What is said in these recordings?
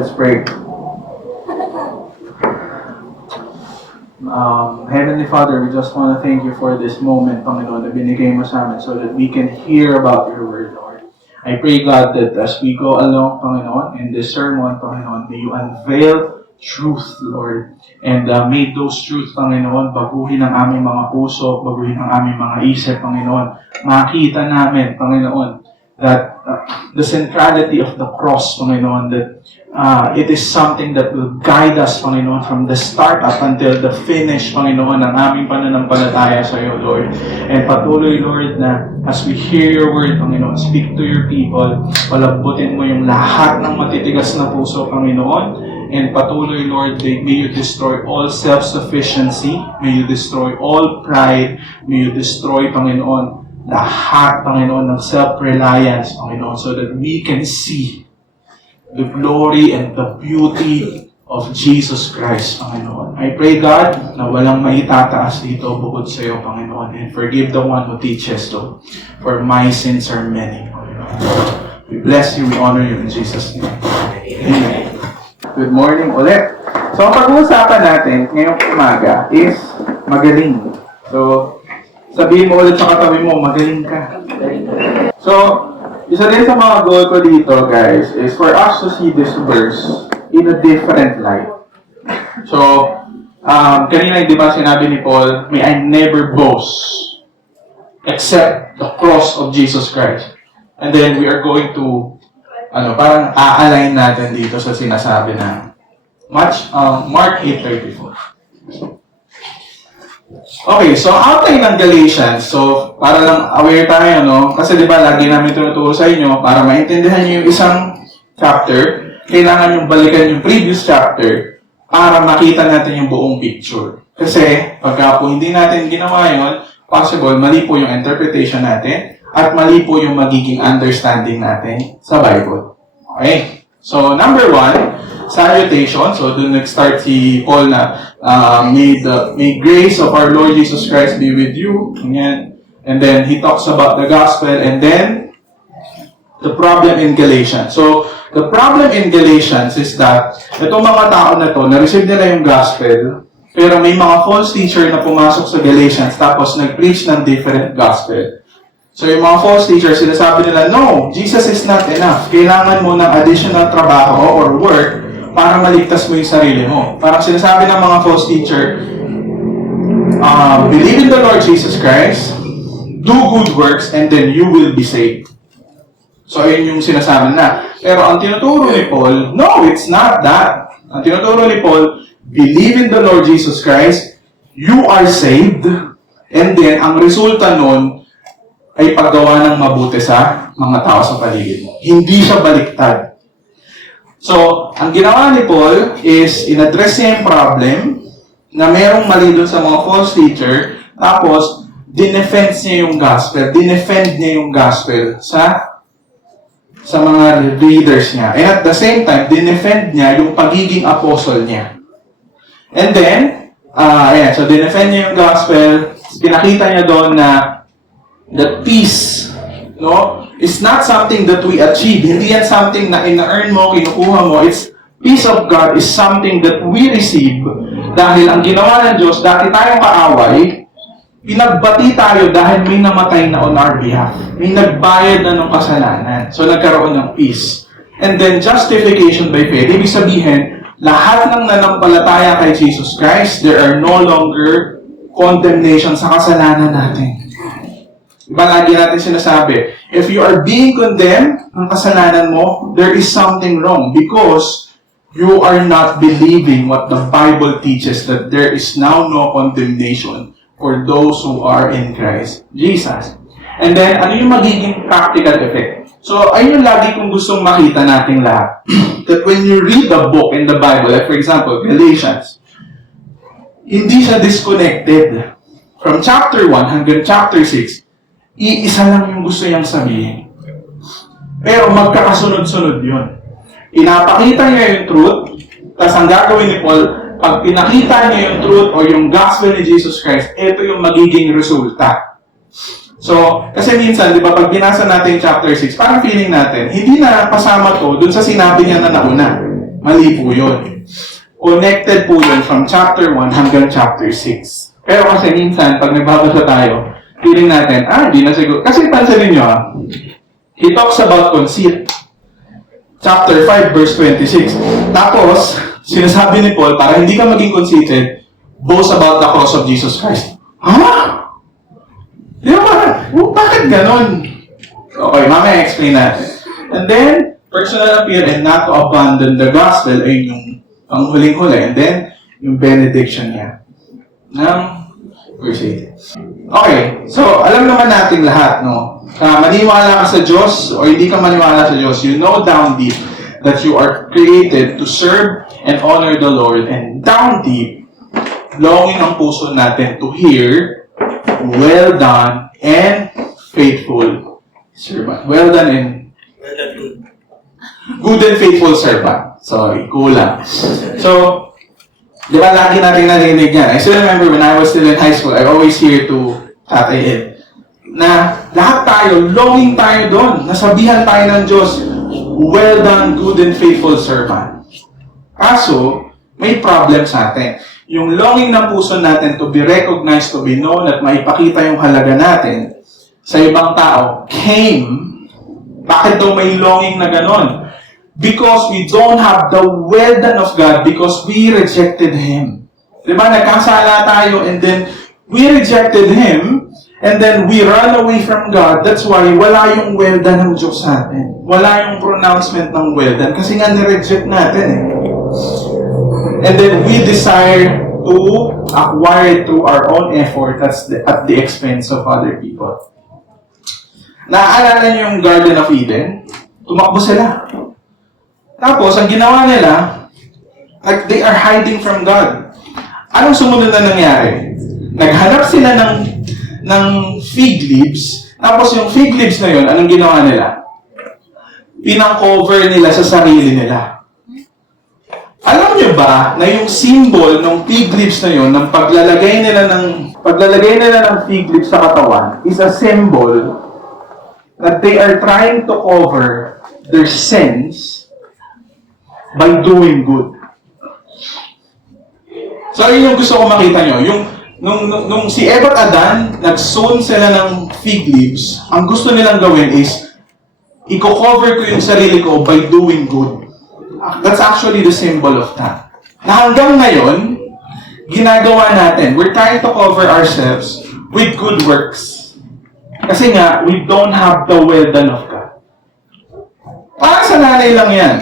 Let's pray. Heavenly Father, we just want to thank you for this moment, Panginoon, na binigay mo sa amin so that we can hear about your word, Lord. I pray, God, that as we go along, Panginoon, in this sermon, Panginoon, may you unveil truth, Lord. And may those truths, Panginoon, baguhin ang aming mga puso, baguhin ang aming mga isip, Panginoon. Makita namin, Panginoon, that the centrality of the cross, Panginoon, that it is something that will guide us, Panginoon, from the start up until the finish, Panginoon, ng aming pananampalataya sa iyo, Lord. And patuloy, Lord, na as we hear your word, Panginoon, speak to your people, palabutin mo yung lahat ng matitigas na puso, Panginoon. And patuloy, Lord, may you destroy all self-sufficiency, may you destroy all pride, may you destroy, Panginoon, lahat, Panginoon, ng self-reliance, Panginoon, so that we can see the glory and the beauty of Jesus Christ, Panginoon. I pray, God, na walang maitataas dito bukod sa iyo, Panginoon. And forgive the one who teaches, Lord. For my sins are many, Panginoon. We bless you, we honor you in Jesus' name. Amen. Good morning ulit. So, ang pag-uusapan natin ngayong umaga is magaling. So, sabihin mo ulit sa katabi mo, magaling ka. So, isa din sa mga goal ko dito, guys, is for us to see this verse in a different light. So, kanina, di ba sinabi ni Paul, may I never boast except the cross of Jesus Christ. And then we are going to, parang a-align natin dito sa sinasabi na Mark 8:34. Okay, so outline ng Galatians. So, para lang aware tayo, no? Kasi di ba lagi namin tinuturo sa inyo, para maintindihan niyo yung isang chapter, kailangan yung balikan yung previous chapter para makita natin yung buong picture. Kasi, pagka po hindi natin ginawa yun, possible, mali po yung interpretation natin at mali po yung magiging understanding natin sa Bible. Okay? So, number 1, salutation. So, doon nag-start si Paul na may grace of our Lord Jesus Christ be with you. Ganyan. And then, he talks about the gospel. And then, the problem in Galatians. So, the problem in Galatians is that itong mga tao na to, na-receive nila yung gospel, pero may mga false teacher na pumasok sa Galatians tapos nag-preach ng different gospel. So, yung mga false teachers, sinasabi nila, no, Jesus is not enough. Kailangan mo ng additional trabaho or work para maligtas mo yung sarili mo. Parang sinasabi ng mga false teacher, believe in the Lord Jesus Christ, do good works, and then you will be saved. So, ayun yung sinasabi na. Pero ang tinuturo ni Paul, no, it's not that. Ang tinuturo ni Paul, believe in the Lord Jesus Christ, you are saved, and then ang resulta nun, ay paggawa ng mabuti sa mga tao sa paligid mo. Hindi siya baliktad. So, ang ginawa ni Paul is in-address niya yung problem na merong mali doon sa mga false teacher, tapos dinefend niya yung gospel sa mga readers niya. And at the same time, dinefend niya yung pagiging apostle niya. And then, so dinefend niya yung gospel, pinakita niya doon na that peace, no, is not something that we achieve. Hindi yan something na ina-earn mo, kinukuha mo. It's peace of God is something that we receive dahil ang ginawa ng Diyos, dati tayong kaaway, pinagbati tayo dahil may namatay na on our behalf. May nagbayad na ng kasalanan. So, nagkaroon ng peace. And then, justification by faith. Ibig sabihin, lahat ng nanampalataya kay Jesus Christ, there are no longer condemnation sa kasalanan natin. Diba lagi natin sinasabi, if you are being condemned ng kasalanan mo, there is something wrong because you are not believing what the Bible teaches that there is now no condemnation for those who are in Christ Jesus. And then, ano yung magiging practical effect? So, ayun yung lagi kong gustong makita nating lahat. That when you read a book in the Bible, like for example, Galatians, hindi siya disconnected. From chapter 1 hanggang chapter 6, iisa lang yung gusto niyang sabihin. Pero magkakasunod-sunod yun. Pinapakita niya yung truth, tapos ang gagawin ni Paul, pag pinakita niya yung truth o yung gospel ni Jesus Christ, ito yung magiging resulta. So, kasi minsan, di ba, pag binasa natin yung chapter 6, parang feeling natin, hindi na kasama to dun sa sinabi niya na nauna. Mali po yun. Connected po yun from chapter 1 hanggang chapter 6. Pero kasi minsan, pag nagbabasa tayo, feeling natin, di na siguro. Kasi pansinin nyo he talks about conceit. Chapter 5, verse 26. Tapos, sinasabi ni Paul, para hindi ka maging conceited, boast about the cross of Jesus Christ. Di ba? Bakit ganon? Okay, mamaya explain natin. And then, personal appeal and not to abandon the gospel ay yung ang huling-huli. And then, yung benediction niya. Ng verse 8. Okay, so alam naman natin lahat, no? Maniwala ka sa Diyos o hindi ka maniwala sa Diyos, you know down deep that you are created to serve and honor the Lord. And down deep, longing ang puso natin to hear, well done and faithful servant. Well done and good and faithful servant. Sorry, kulang. So, di ba lagi natin narinig yan? I still remember when I was still in high school, I always hear to Tatay Ed, na lahat tayo, longing tayo doon. Nasabihan tayo ng Diyos, well done, good and faithful servant. Kaso, may problem sa atin. Yung longing ng puso natin to be recognized, to be known, at maipakita yung halaga natin sa ibang tao, came. Bakit daw may longing na ganon? Because we don't have the well done of God because we rejected Him. Diba? Nagkasala tayo and then we rejected Him and then we run away from God. That's why wala yung well done ng Diyos sa atin. Wala yung pronouncement ng well done kasi nga nireject natin And then we desire to acquire it through our own effort at the expense of other people. Naaalala niyo yung Garden of Eden? Tumakbo sila. Tapos, ang ginawa nila, like they are hiding from God. Anong sumunod na nangyari? Naghanap sila ng fig leaves, tapos yung fig leaves na yun, anong ginawa nila? Pinang-cover nila sa sarili nila. Alam niyo ba na yung symbol ng fig leaves na yun, ng paglalagay nila ng fig leaves sa katawan, is a symbol that they are trying to cover their sins by doing good. So, yun yung gusto ko makita nyo. Yung, nung si Eva at Adan, nag-sown sila ng fig leaves, ang gusto nilang gawin is, i-cover ko yung sarili ko by doing good. That's actually the symbol of that. Na hanggang ngayon, ginagawa natin, we're trying to cover ourselves with good works. Kasi nga, we don't have the well done of God. Parang sa nanay lang yan.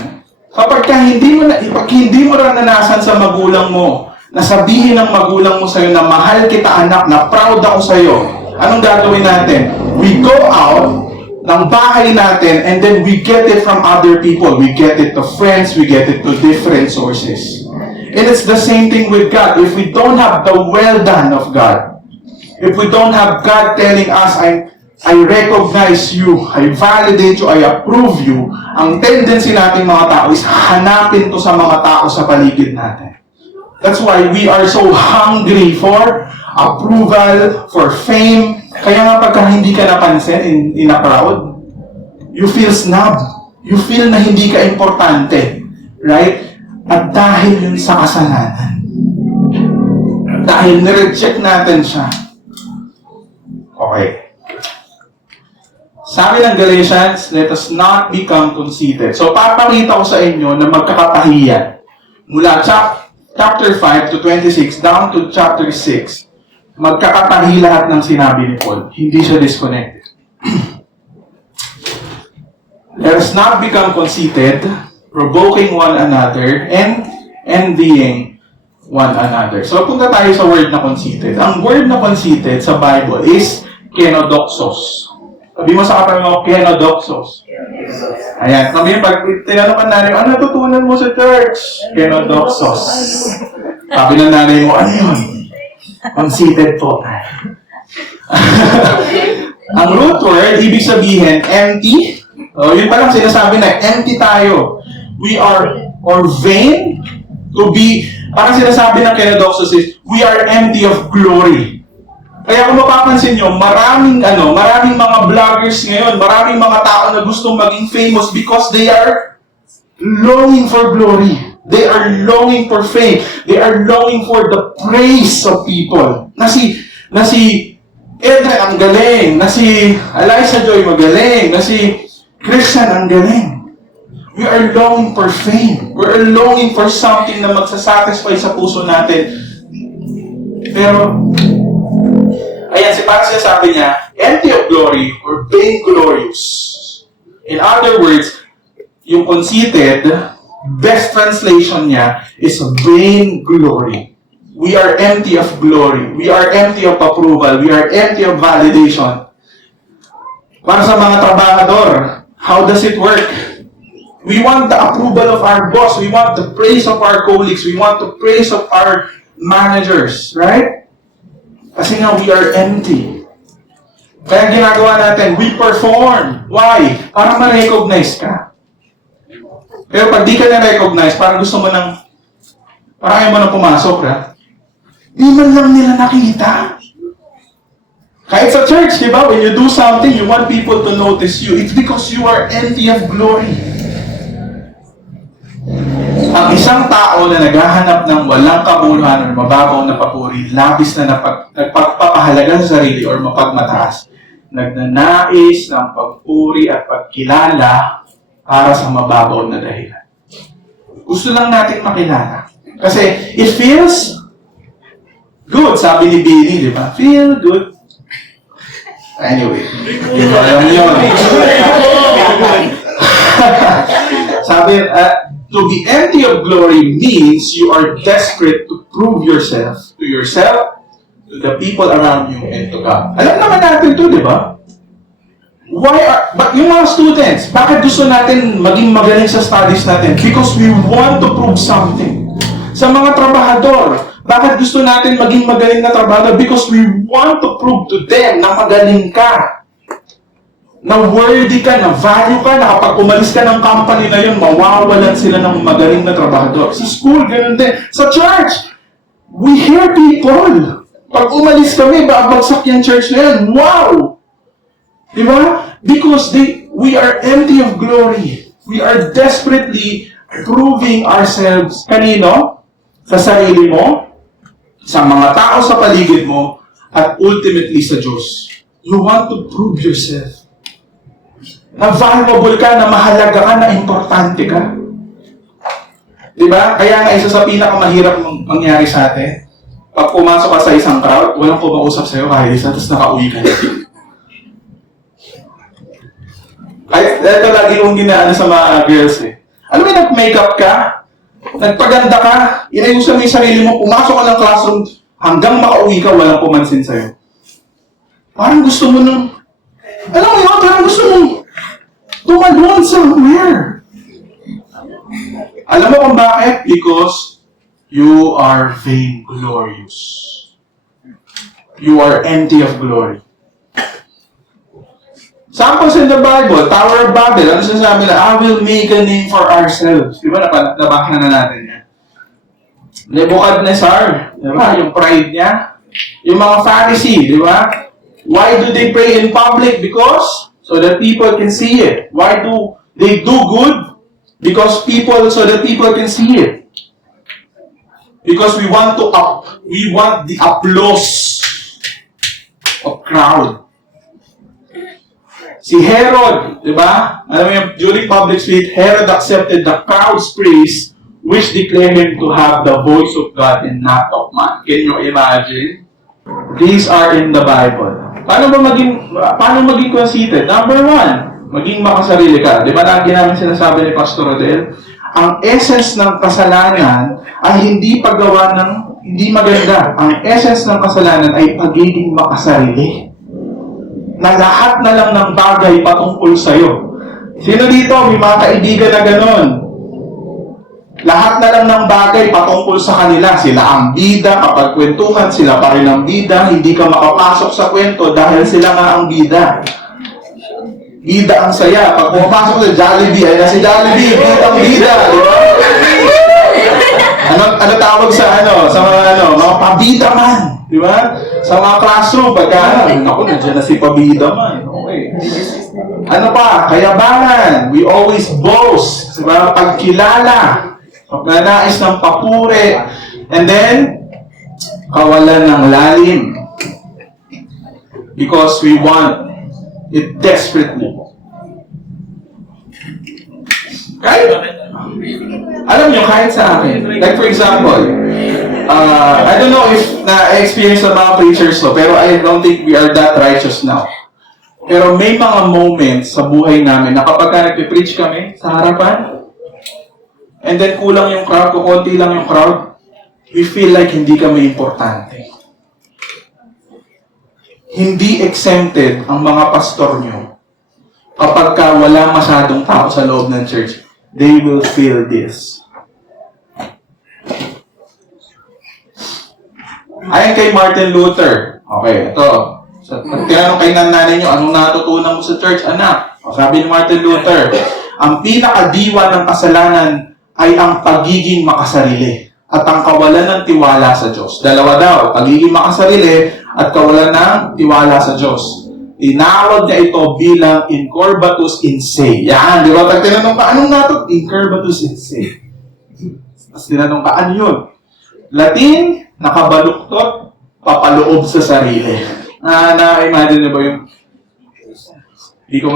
Kapag hindi mo naranasan sa magulang mo, na sabihin ng magulang mo sa'yo na mahal kita anak, na proud ako sa'yo, anong gagawin natin? We go out ng bahay natin and then we get it from other people. We get it to friends, we get it to different sources. And it's the same thing with God. If we don't have the well done of God, if we don't have God telling us, I recognize you, I validate you, I approve you, ang tendency nating mga tao is hanapin to sa mga tao sa paligid natin. That's why we are so hungry for approval, for fame. Kaya nga pagka hindi ka napansin in a crowd, you feel snubbed. You feel na hindi ka importante. Right? At dahil yun sa kasalanan. Dahil nireject natin siya. Okay. Sabi ng Galatians, let us not become conceited. So, papakita ko sa inyo na magkakatahiyan. Mula chapter 5 to 26, down to chapter 6, magkakatahi lahat ng sinabi ni Paul. Hindi siya disconnected. Let us not become conceited, provoking one another, and envying one another. So, punta tayo sa word na conceited. Ang word na conceited sa Bible is kenodoxos. Sabi mo sa katabi mo, kenodoxos. Ayan. Sabi mo, pag tinanong ka nanay, ano natutunan mo sa church? Kenodoxos. Sabi ng nanay mo, ano yun? Conceited po. Ang root word, ibig sabihin, empty. So, yun palang sinasabi na, empty tayo. We are, or vain, to be, parang sinasabi ng kenodoxos is, we are empty of glory. Kaya kung mapapansin nyo, maraming mga vloggers ngayon, maraming mga tao na gustong maging famous because they are longing for glory. They are longing for fame. They are longing for the praise of people. Na si Edre ang galing. Na si Eliza Joy magaling. Na si Christian ang galing. We are longing for fame. We are longing for something na magsasatisfy sa puso natin. Pero, ayan, parang sinasabi niya, empty of glory or vainglorious. In other words, yung conceited, best translation niya is vain glory. We are empty of glory. We are empty of approval. We are empty of validation. Para sa mga trabahador, how does it work? We want the approval of our boss. We want the praise of our colleagues. We want the praise of our managers. Right? Kasi nga, we are empty. Kaya ginagawa natin, we perform. Why? Para ma-recognize ka. Pero pag di ka na-recognize, parang gusto mo parang ayaw mo na pumasok, ha? Di man lang nila nakita. Kahit sa church, di ba? When you do something, you want people to notice you. It's because you are empty of glory. Ang isang tao na naghahanap ng walang kabuluhan o mababaw na papuri, labis na nagpapahalaga sa sarili o mapagmataas, nagnanais ng pagpuri at pagkilala para sa mababaw na dahilan. Gusto lang natin makilala. Kasi it feels good, sabi ni Billy, di ba? Feel good. Anyway, di ba alam yun? Sabi, to be empty of glory means you are desperate to prove yourself, to the people around you, and to God. Alam naman natin to, di ba? But yung mga students, bakit gusto natin maging magaling sa studies natin? Because we want to prove something. Sa mga trabahador, bakit gusto natin maging magaling na trabahador? Because we want to prove to them na magaling ka. Na worthy ka, na value ka, na kapag umalis ka ng company na yun, mawawalan sila ng magaling na trabahador. Sa school, ganun din. Sa church, we hear people. Pag umalis kami, babagsak yung church na yun. Wow! Diba? Because we are empty of glory. We are desperately proving ourselves. Kanino? Sa sarili mo, sa mga tao sa paligid mo, at ultimately sa Diyos. You want to prove yourself. Na valuable ka, na mahalaga ka, na importante ka. Diba? Kaya nga isa sa pinakamahirap mangyari sa atin, pag pumasok ka sa isang crowd, walang kumausap sa'yo kahit isa, tapos nakauwi ka na. Ay, ito lagi kong ginaano sa mga girls eh. Alam mo, nag-makeup ka, nagpaganda ka, inayusan mo yung sarili mo, pumasok ka ng classroom, hanggang makauwi ka, walang pumansin sa'yo. Parang gusto mo nung, alam mo yun, parang gusto mong tumalon somewhere. Alam mo kung bakit? Because you are vainglorious. You are empty of glory. Samples in the Bible, Tower of Babel, ano sinasabi na, I will make a name for ourselves. Di ba, nabasa na natin yan. Nebuchadnezzar, di ba, yung pride niya. Yung mga Pharisee, di ba? Why do they pray in public? Because, so that people can see it. Why do they do good? Because so that people can see it. Because we want the applause of crowd. Si Herod, di ba? Alam mo yung, during public speech, Herod accepted the crowd's praise, which declared him to have the voice of God and not of man. Can you imagine? These are in the Bible. Paano maging conceited? Number one, maging makasarili ka. Di ba lagi namin sinasabi ni Pastor Rodel? Ang essence ng kasalanan ay hindi paggawa ng hindi maganda. Ang essence ng kasalanan ay pagiging makasarili. Na lahat na lang ng bagay patungkol sa'yo. Sino dito? May mga kaibigan na ganon. Lahat na lang ng bagay patungkol sa kanila. Sila ang bida. Kapag kwentuhan, sila pa rin ang bida. Hindi ka makapasok sa kwento dahil sila nga ang bida. Bida ang saya. Pag pumapasok sa Jollibee, ay na si Jollibee, bida ang bida. Di ba? Ano tawag sa mga pabida man. Di ba? Sa mga classroom, pagka, ako, nandiyan na si pabida man. Okay. eh. Ano pa? Kayabangan. We always boast. Diba? Pagkilala. Pagnanais ng papuri. And then, kawalan ng lalim. Because we want it desperately. Kahit, alam nyo, kahit sa akin. Like for example, I don't know if na-experience ng mga preachers to, pero I don't think we are that righteous now. Pero may mga moments sa buhay namin na kapag nag-preach kami sa harapan, and then kulang yung crowd, kukunti lang yung crowd, we feel like hindi kami importante. Hindi exempted ang mga pastor nyo kapag ka wala masyadong tao sa loob ng church. They will feel this. Ayon kay Martin Luther. Okay, ito. Tinanong kay nanay nyo, anong natutunan mo sa church, anak? Sabi ni Martin Luther, ang pinakadiwa ng kasalanan ay ang pagiging makasarili at ang kawalan ng tiwala sa Diyos. Dalawa daw, pagiging makasarili at kawalan ng tiwala sa Diyos. Tinawag niya ito bilang incurvatus in se. Yan, di ba? Pag tinanong ka, anong nato? Incurvatus in se. Tapos tinanong ka, ano yun? Latin, nakabaluktot, papaloob sa sarili. Na-imagine niyo ba yung... Di ko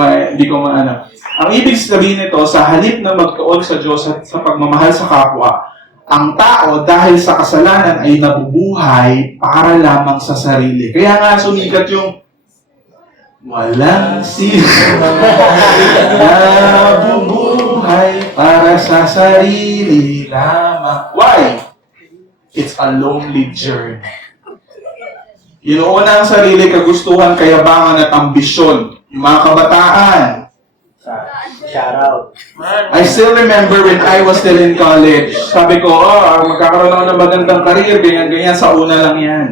maano. Ang ibig sabihin nito, sa halip na magtuon sa Diyos at sa pagmamahal sa kapwa, ang tao dahil sa kasalanan ay nabubuhay para lamang sa sarili. Kaya nga sumikat yung walang sino nabubuhay para sa sarili lamang. Why? It's a lonely journey. Inuuna ang sarili, kagustuhan, kayabangan at ambisyon. Yung mga kabataan. Shout out. I still remember when I was still in college. Sabi ko, magkakaroon ako ng magandang career, ganyan-ganyan, sa una lang yan.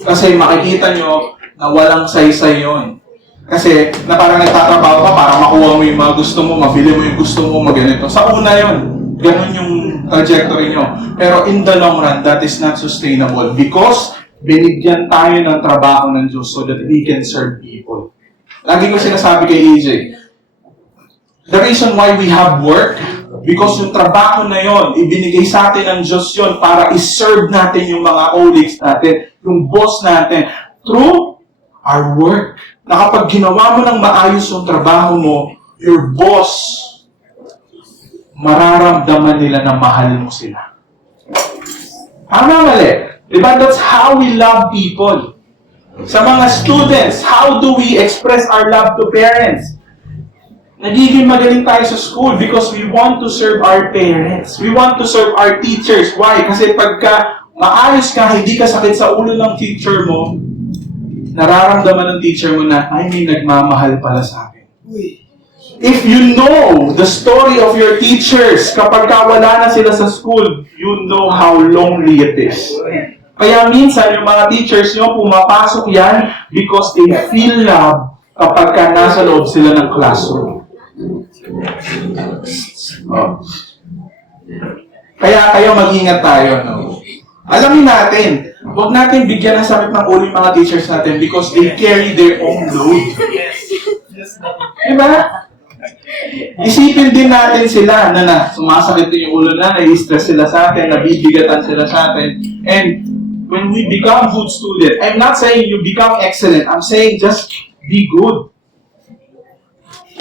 Kasi makikita nyo na walang saysay yun. Kasi na parang nagtatrabaho ka para makuha mo yung mga gusto mo, mabili mo yung gusto mo, maganito. Sa una yun. Ganun yung trajectory nyo. Pero in the long run, that is not sustainable because binigyan tayo ng trabaho ng Diyos so that we can serve people. Lagi ko sinasabi kay AJ, the reason why we have work, because yung trabaho na yon, ibinigay sa atin ng Diyos yon para iserve natin yung mga colleagues natin, yung boss natin, through our work. Na kapag ginawa mo ng maayos yung trabaho mo, your boss, mararamdaman nila na mahal mo sila. Tama, mali. Diba? That's how we love people. Sa mga students, how do we express our love to parents? Nagiging magaling tayo sa school because we want to serve our parents. We want to serve our teachers. Why? Kasi pagka maayos ka, hindi ka sakit sa ulo ng teacher mo, nararamdaman ng teacher mo na, ay, may nagmamahal pala sa akin. If you know the story of your teachers, kapag wala na sila sa school, you know how lonely it is. Kaya minsan, yung mga teachers nyo, pumapasok yan because they feel love kapag nasa loob sila ng classroom. Kaya mag-ingat tayo, no? Alamin natin, huwag natin bigyan ng sakit ng ulo yung mga teachers natin because they carry their own load. Diba? Isipin din natin sila na sumasakit din yung ulo na, nai-stress sila sa atin, nabibigatan sila sa atin. And when we become good student, I'm not saying you become excellent, I'm saying just be good.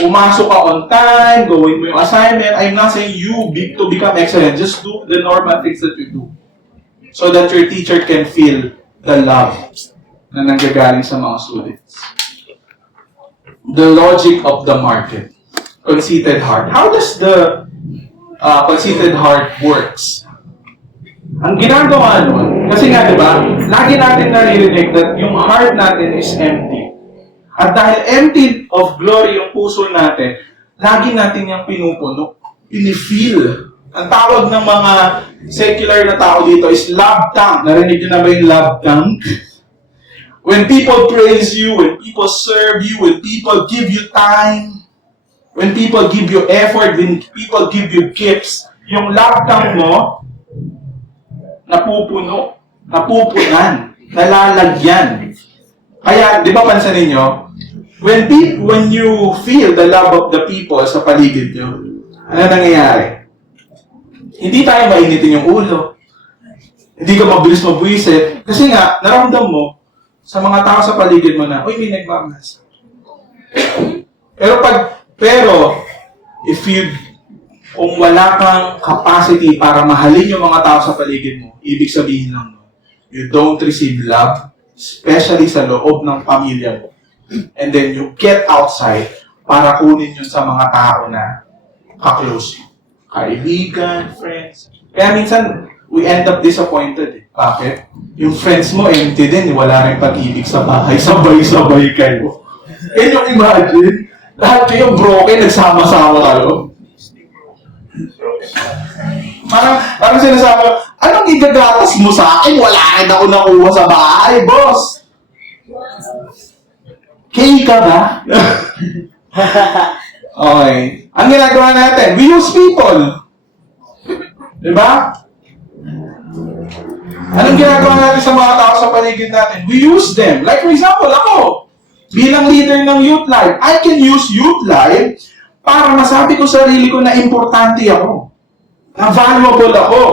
Pumasok ka on time, gawin mo yung assignment. I'm not saying you to become excellent. Just do the normal things that you do. So that your teacher can feel the love na nanggagaling sa mga students. The logic of the market. Conceited heart. How does the conceited heart works? Ang ginagawa nun, kasi nga diba, lagi natin naririnig that yung heart natin is empty. At dahil empty of glory yung puso natin, lagi natin yung pinupuno, pinifeel. Ang tawag ng mga secular na tao dito is love tank. Narinig nyo na ba yung love tank? When people praise you, when people serve you, when people give you time, when people give you effort, when people give you gifts, yung love tank mo, napupuno, napupunan, nalalagyan. Kaya, di ba pansanin nyo, when you feel the love of the people sa paligid nyo, ano nangyayari? Hindi tayo mainitin yung ulo. Hindi ka mabilis mabwisit. Kasi nga, naramdam mo sa mga tao sa paligid mo na, uy, may nagmamahal sa Pero, kung wala kang capacity para mahalin yung mga tao sa paligid mo, ibig sabihin lang, you don't receive love, especially sa loob ng pamilya mo. And then you get outside para kunin yun sa mga tao na ka-close mo. Kaibigan, friends. Kaya minsan, we end up disappointed. Bakit? Yung friends mo empty din, wala rin pag-ibig sa bahay, sabay-sabay kayo. Can you imagine? Lahat kayo broken, nagsama-sama kayo. Parang sinasabi, anong igagatas mo sa akin? Wala rin ako nakuha sa bahay, boss. Kay ka ba? Okay. Ang ginagawa natin, we use people. Diba? Anong ginagawa natin sa mga tao sa paligid natin? We use them. Like for example, ako, bilang leader ng Youth Life, I can use Youth Life para masabi ko sarili ko na importante ako. Na valuable ako.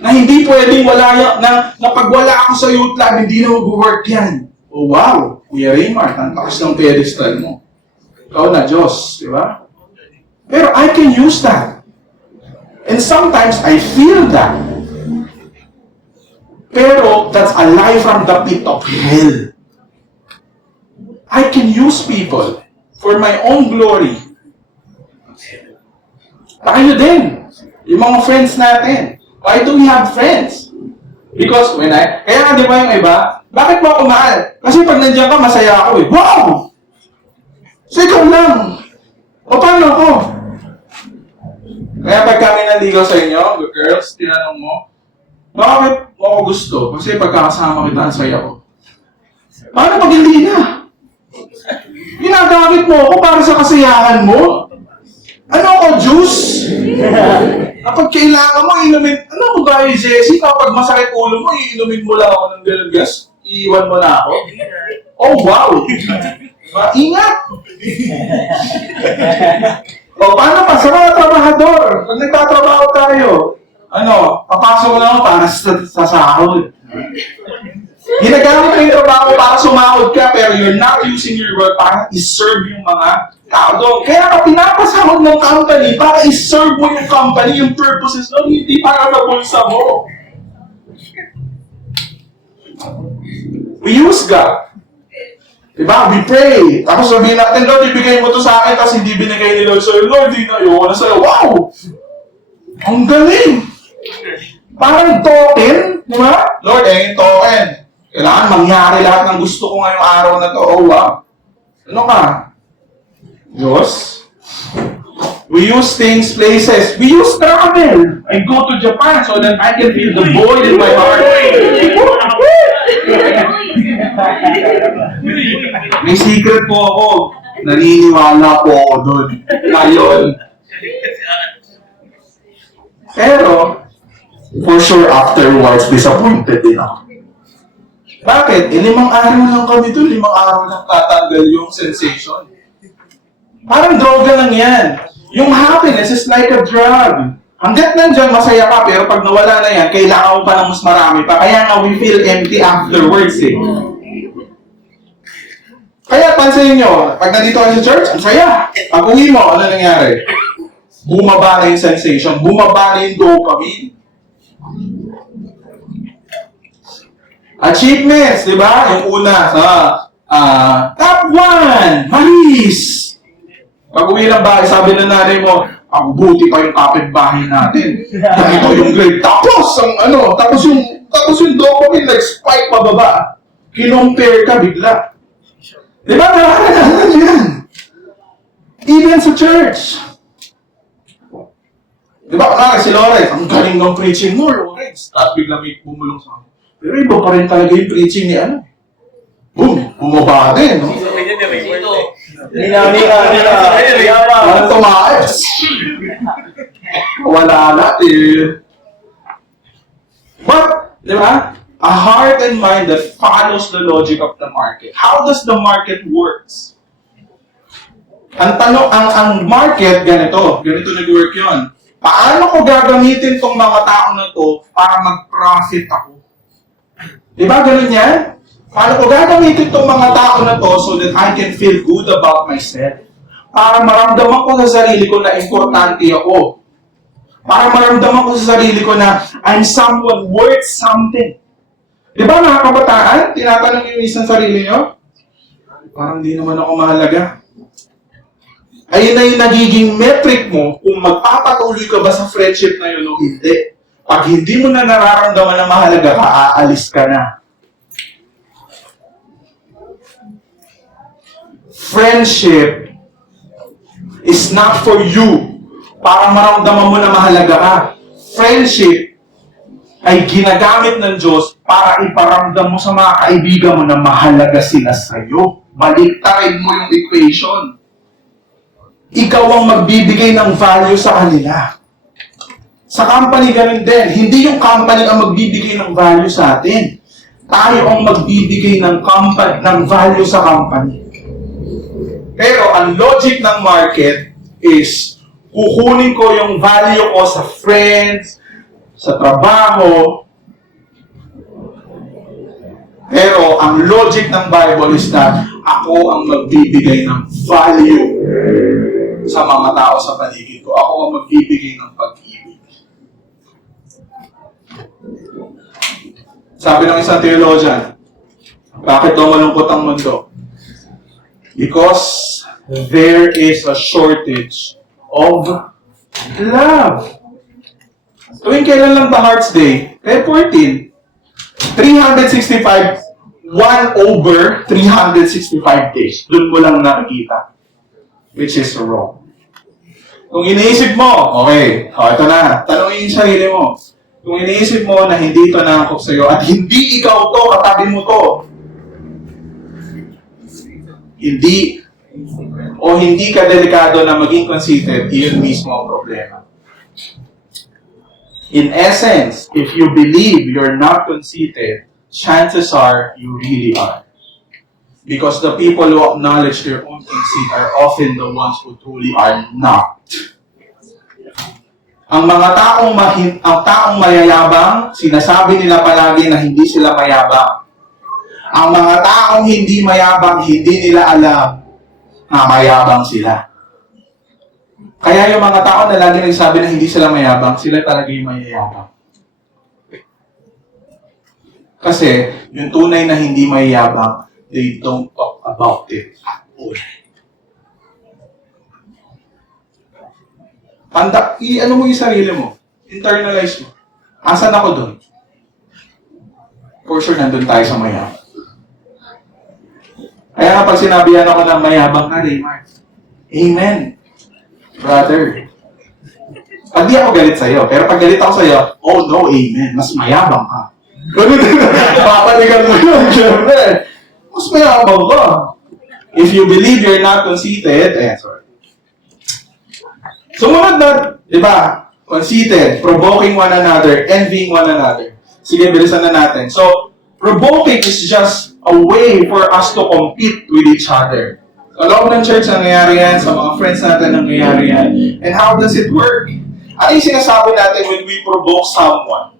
Na hindi pwedeng na pag wala ako sa Youth Life, hindi na mag-work yan. Oh wow, Kuya Raymar, ang takas ng pedestal mo. Ikaw na Diyos, di ba? Pero I can use that. And sometimes I feel that. Pero that's a lie from the pit of hell. I can use people for my own glory. Tayo din. Yung mga friends natin. Why do we have friends? Because kaya nga di ba yung iba, bakit mo ako mahal? Kasi pag nandiyan ka, masaya ako eh. Wow! So ikaw lang. O paano ako? Kaya pag kami nanligaw sa inyo, girls, tinanong mo, bakit mo ako gusto? Kasi pagkakasama kita, ang saya ko. Paano pag hindi na? Ginagamit mo ako para sa kasiyahan mo? Ano ako, juice? Kapag kailangan mo, inumin, ano mo ba yung Jessie? Kapag masakit ulo mo, iinumin mo lang ako ng ganun gas, iiwan mo na ako. Oh, wow! Ingat! O, paano pa? Sa mga trabahador, pag nagtatrabaho tayo, papasok na ako para sa sahod. Ginagamit mo yung trabaho para sumahod ka, pero you're not using your work para i-serve yung mga tao doon. Kaya ka pinapasahod ng company para i-serve mo yung company, yung purposes doon, hindi para sa bulsa mo. We use God. Diba? We pray. Tapos sabihin natin, Lord, ibigay mo to sa akin, tapos hindi binigay ni Lord sa'yo. Lord, hindi na, ayoko na sa'yo. Wow! Ang galing! Parang token, di ba? Lord, yung token. Kailangan mangyari lahat ng gusto ko ngayong araw na to. Oh, wow. Ano ka? Diyos? We use things, places. We use travel. I go to Japan so that I can feel the void in my heart. May secret po ako. Naniniwala po ako doon. Ngayon. Pero, for sure, afterwards, disappointed din ako. Bakit? 5 araw lang kami doon. 5 araw lang tatanggal yung sensation. Parang droga lang yan. Yung happiness is like a drug. Hanggat nandyan, masaya ka, pero pag nawala na yan, kailangan mo pa ng mas marami pa. Kaya nga, we feel empty afterwards eh. Kaya pansin nyo, pag nandito ka sa church, ang saya. Pag uwi mo, ano nangyari? Bumaba na yung sensation, bumaba na yung dopamine. Achievements, di ba? Yung una sa top 1, Maris! Pag uwi ng bahay, sabi ng nanay mo, ang buti pa yung kapitbahay natin. Ito yung grade. Tapos yung dopamine nag-spike pababa. Kinumpare ka bigla. Di ba? Nakakalaman yan. Even sa church. Di ba? Kunwari si Lawrence, ang galing ng preaching mo, Lawrence. Tapos bigla may bumulong sa akin. Pero iba pa rin talaga yung preaching ni ano. Boom! Bumaba din, no? Walang tumaas. Wala natin. But, di ba? A heart and mind that follows the logic of the market. How does the market works? Ang tanong, ang market, ganito nag-work yun. Paano ko gagamitin tong mga tao na to para mag-profit ako? Diba ganun yan? Paano ko gagamitin tong mga tao na to so that I can feel good about myself? Para maramdaman ko sa sarili ko na importante ako. Para maramdaman ko sa sarili ko na I'm someone worth something. Diba mga kabataan? Tinatanong yung isang sarili nyo? Parang di naman ako mahalaga. Ayun na yung nagiging metric mo kung magpapatuloy ka ba sa friendship na yun o hindi. Pag hindi mo na nararamdaman na mahalaga ka, aalis ka na. Friendship is not for you para maramdaman mo na mahalaga ka. Friendship ay ginagamit ng Diyos para iparamdam mo sa mga kaibigan mo na mahalaga sila sa'yo. Baliktarin mo yung equation. Ikaw ang magbibigay ng value sa kanila. Sa company, ganun din. Hindi yung company ang magbibigay ng value sa atin. Tayo ang magbibigay ng value sa company. Pero ang logic ng market is kukunin ko yung value ko sa friends, sa trabaho. Pero ang logic ng Bible is that ako ang magbibigay ng value sa mga tao sa paligid ko. Ako ang magbibigay ng pag-ibig. Sabi ng isang theologian, bakit daw malungkot ang mundo? Because there is a shortage of love. Tuwing kailan lang ba Hearts Day? Kaya 14. 365, 1 over 365 days. Doon mo lang nakikita. Which is wrong. Kung iniisip mo, okay, ito na, tanongin yung sarili mo. Kung iniisip mo na hindi ito nangakop sa'yo at hindi ikaw to, katabi mo to, hindi ka delikado na maging conceited, iyon mismo ang problema. In essence, if you believe you're not conceited, chances are you really are. Because the people who acknowledge their own conceit are often the ones who truly are not. Ang mga taong mayayabang, sinasabi nila palagi na hindi sila mayabang. Ang mga taong hindi mayabang, hindi nila alam na mayabang sila. Kaya yung mga tao na lagi nagsabi na hindi sila mayabang, sila talaga yung mayayabang. Kasi yung tunay na hindi mayabang, they don't talk about it at all. Ano mo yung sarili mo? Internalize mo. Asan ako doon? For sure, nandun tayo sa mayabang. Kaya nga pag sinabihan ako ng mayabang ka, Raymar, amen, brother. Pag di ako galit sa'yo, pero pag galit ako sa'yo, oh no, amen, mas mayabang ka. Papalikan mo yun, syempre. Mas mayabang ka. If you believe you're not conceited, sumunod na, di ba? Conceited, provoking one another, envying one another. Sige, bilisan na natin. So, provoking is just a way for us to compete with each other. Sa loob ng church, nangyayari yan. Sa mga friends natin, nangyayari yan. And how does it work? Ano yung sinasabi natin when we provoke someone?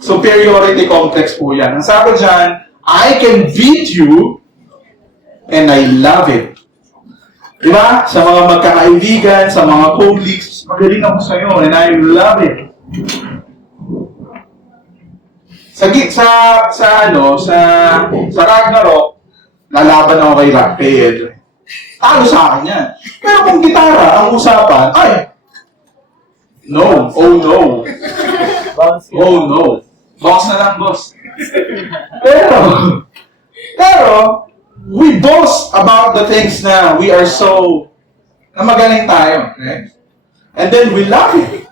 Superiority complex po yan. Ang sabi dyan, I can beat you and I love it. Diba? Sa mga magkakaibigan, sa mga colleagues, magaling ako sa'yo and I love it. Sa Ragnarok, lalaban ako kay Ed. Talo sa akin yan. Pero kung gitara, ang usapan, ay, no, oh no. Oh no. Boss na lang, boss. Pero, we boast about the things na we are so, na magaling tayo. Okay? And then we love it.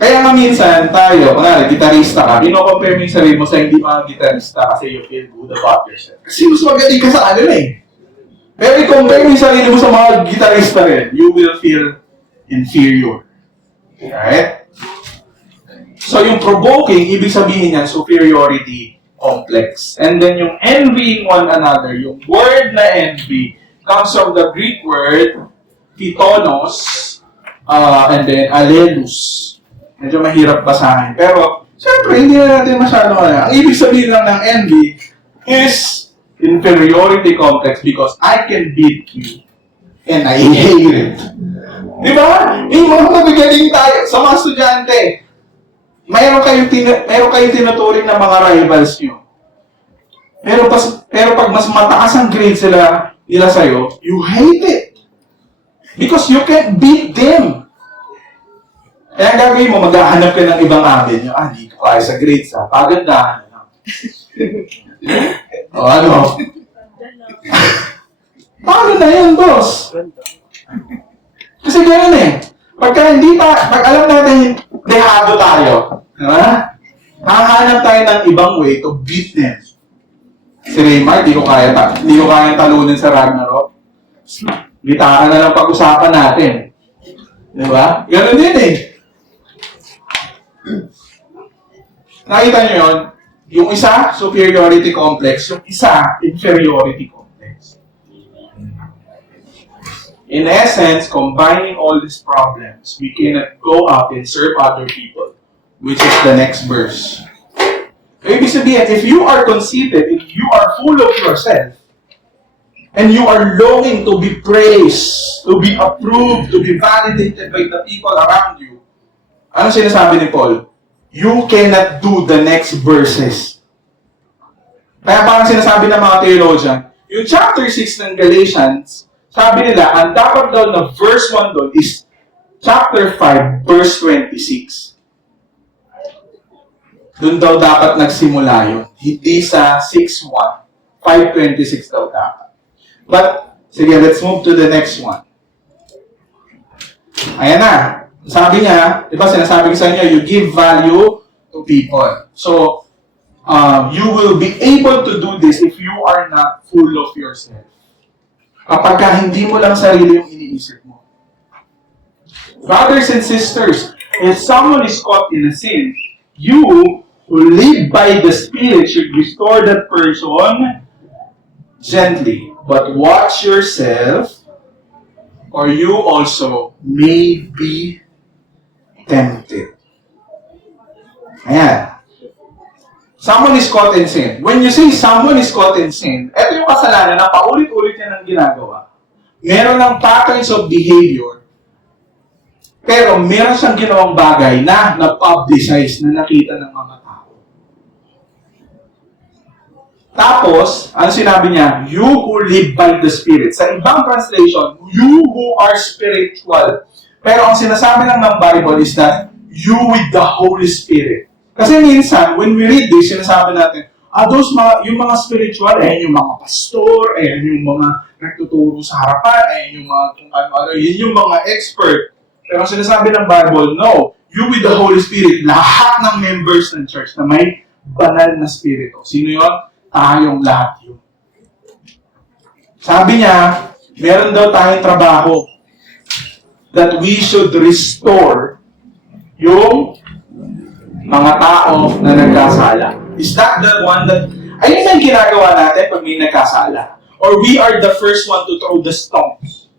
Kaya nga minsan tayo, kunwari, gitarista ka, compare mo yung sarili mo sa hindi mga gitarista kasi you feel good about yourself. Kasi mas magaling ka sa kanila eh. Pero i-compare mo yung sarili mo sa mga gitarista rin, you will feel inferior. Right? So yung provoking, ibig sabihin yan, superiority complex. And then yung envying one another, yung word na envy, comes from the Greek word pitonos, and then alelus. Medyo mahirap basahin. Pero, siyempre, hindi na natin masyado kaya. Ang ibig sabihin lang ng envy is inferiority complex because I can beat you and I hate it. Di ba? Yung mga magagaling tayo sa mga estudyante, mayroon kayong tinuturing na mga rivals nyo. Pero pag mas mataas ang grade nila sa'yo, you hate it. Because you can't beat them. Kaya ang gagawin mo, maghahanap ka ng ibang amin. Hindi ko kaya sa grades, ha? Pagandahan. O ano? Paano na yun, boss? Kasi gano'n eh. Pag alam natin, dehado tayo. Diba? Hahanap tayo ng ibang way to beat them. Si Raymar, di ko kaya talunin sa Ragnarok. Gitara na lang pag-usapan natin. Diba? Gano'n din eh. Nakita nyo yun? Yung isa, superiority complex. Yung isa, inferiority complex. In essence, combining all these problems, we cannot go out and serve other people, which is the next verse. Ibig sabihin, if you are conceited, if you are full of yourself, and you are longing to be praised, to be approved, to be validated by the people around you, ano sinasabi ni Paul? You cannot do the next verses. Kaya parang sinasabi ng mga theologian, yung chapter 6 ng Galatians, sabi nila, ang dapat daw na verse 1 doon is chapter 5, verse 26. Doon daw dapat nagsimula yun. Hindi sa 6.1. 5.26 daw dapat. But, sige, let's move to the next one. Ayan na. Sabi niya, di ba sinasabi ko sa inyo, you give value to people. So, you will be able to do this if you are not full of yourself. Kapag hindi mo lang sarili yung iniisip mo. Brothers and sisters, if someone is caught in a sin, you who live by the Spirit should restore that person gently. But watch yourself, or you also may be tempted. Ayan. Someone is caught in sin. When you say someone is caught in sin, ito yung kasalanan na paulit-ulit niya ng ginagawa. Meron ng patterns of behavior, pero meron siyang ginawang bagay na na-publicize, na nakita ng mga tao. Tapos, ano sinabi niya? You who live by the Spirit. Sa ibang translation, you who are spiritual. Pero ang sinasabi lang ng Bible is that you with the Holy Spirit. Kasi minsan, when we read this, sinasabi natin, yung mga spiritual, yung mga pastor, yung mga nagtuturo sa harapan, yung mga kung ano-ano, yun yung mga expert. Pero sinasabi ng Bible, no, you with the Holy Spirit, lahat ng members ng church na may banal na spirito. Sino yun? Tayong lahat yun. Sabi niya, meron daw tayong trabaho that we should restore yung mga tao na nagkasala. Is that the one that, ayun ang ginagawa natin pag may nagkasala? Or we are the first one to throw the stones?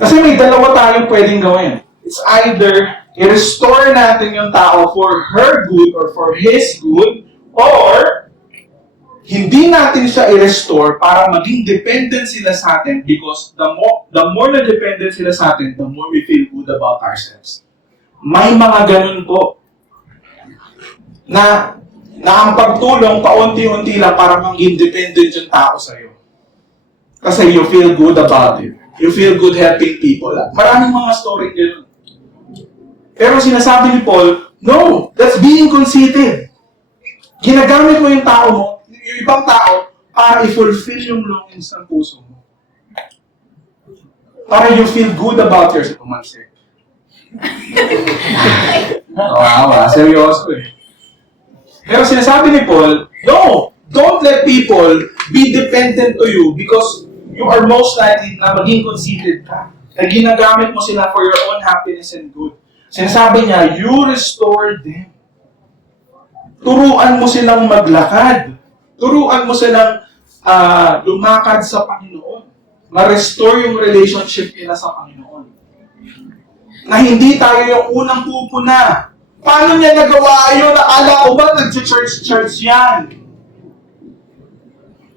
Kasi may dalawa tayong pwedeng gawin. It's either i-restore natin yung tao for her good or for his good, or hindi natin siya i-restore para maging dependent sila sa atin, because the more na dependent sila sa atin, the more we feel good about ourselves. May mga ganun po na ang pagtulong paunti-unti lang para maging dependent yung tao sa'yo. Kasi you feel good about it. You feel good helping people. Maraming mga story ganun. Pero sinasabi ni Paul, no, that's being conceited. Ginagamit mo yung tao mo, yung ibang tao, para i-fulfill yung longings ng puso mo. Para you feel good about yourself. Umansik. Seryoso eh. Pero sinasabi ni Paul, no, don't let people be dependent to you because you are most likely na maging conceited ka. Na ginagamit mo sila for your own happiness and good. Sinasabi niya, you restore them. Turuan mo silang maglakad. Turuan mo silang lumakad sa Panginoon. Ma-restore yung relationship nila sa Panginoon. Na hindi tayo yung unang pupuna. Paano niya nagawa yun? Akala ko ba nag-church yan?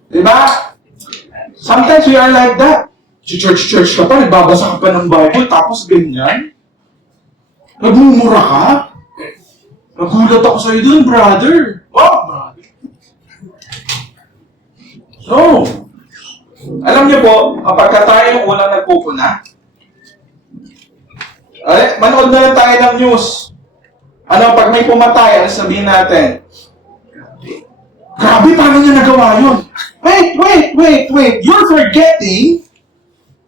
Diba? Sometimes we are like that. Church ka pa, nagbabasa ka pa ng Bible, tapos ganyan. Nagmumura ka? Nagulat ako sa'yo dun, brother. Oh, brother. So, alam niyo po, kapag tayo yung unang nagpupuna, manood na lang tayo ng news. Pag may pumatay, ano sabihin natin? Grabe, paano niya nagawa yun? Wait. You're forgetting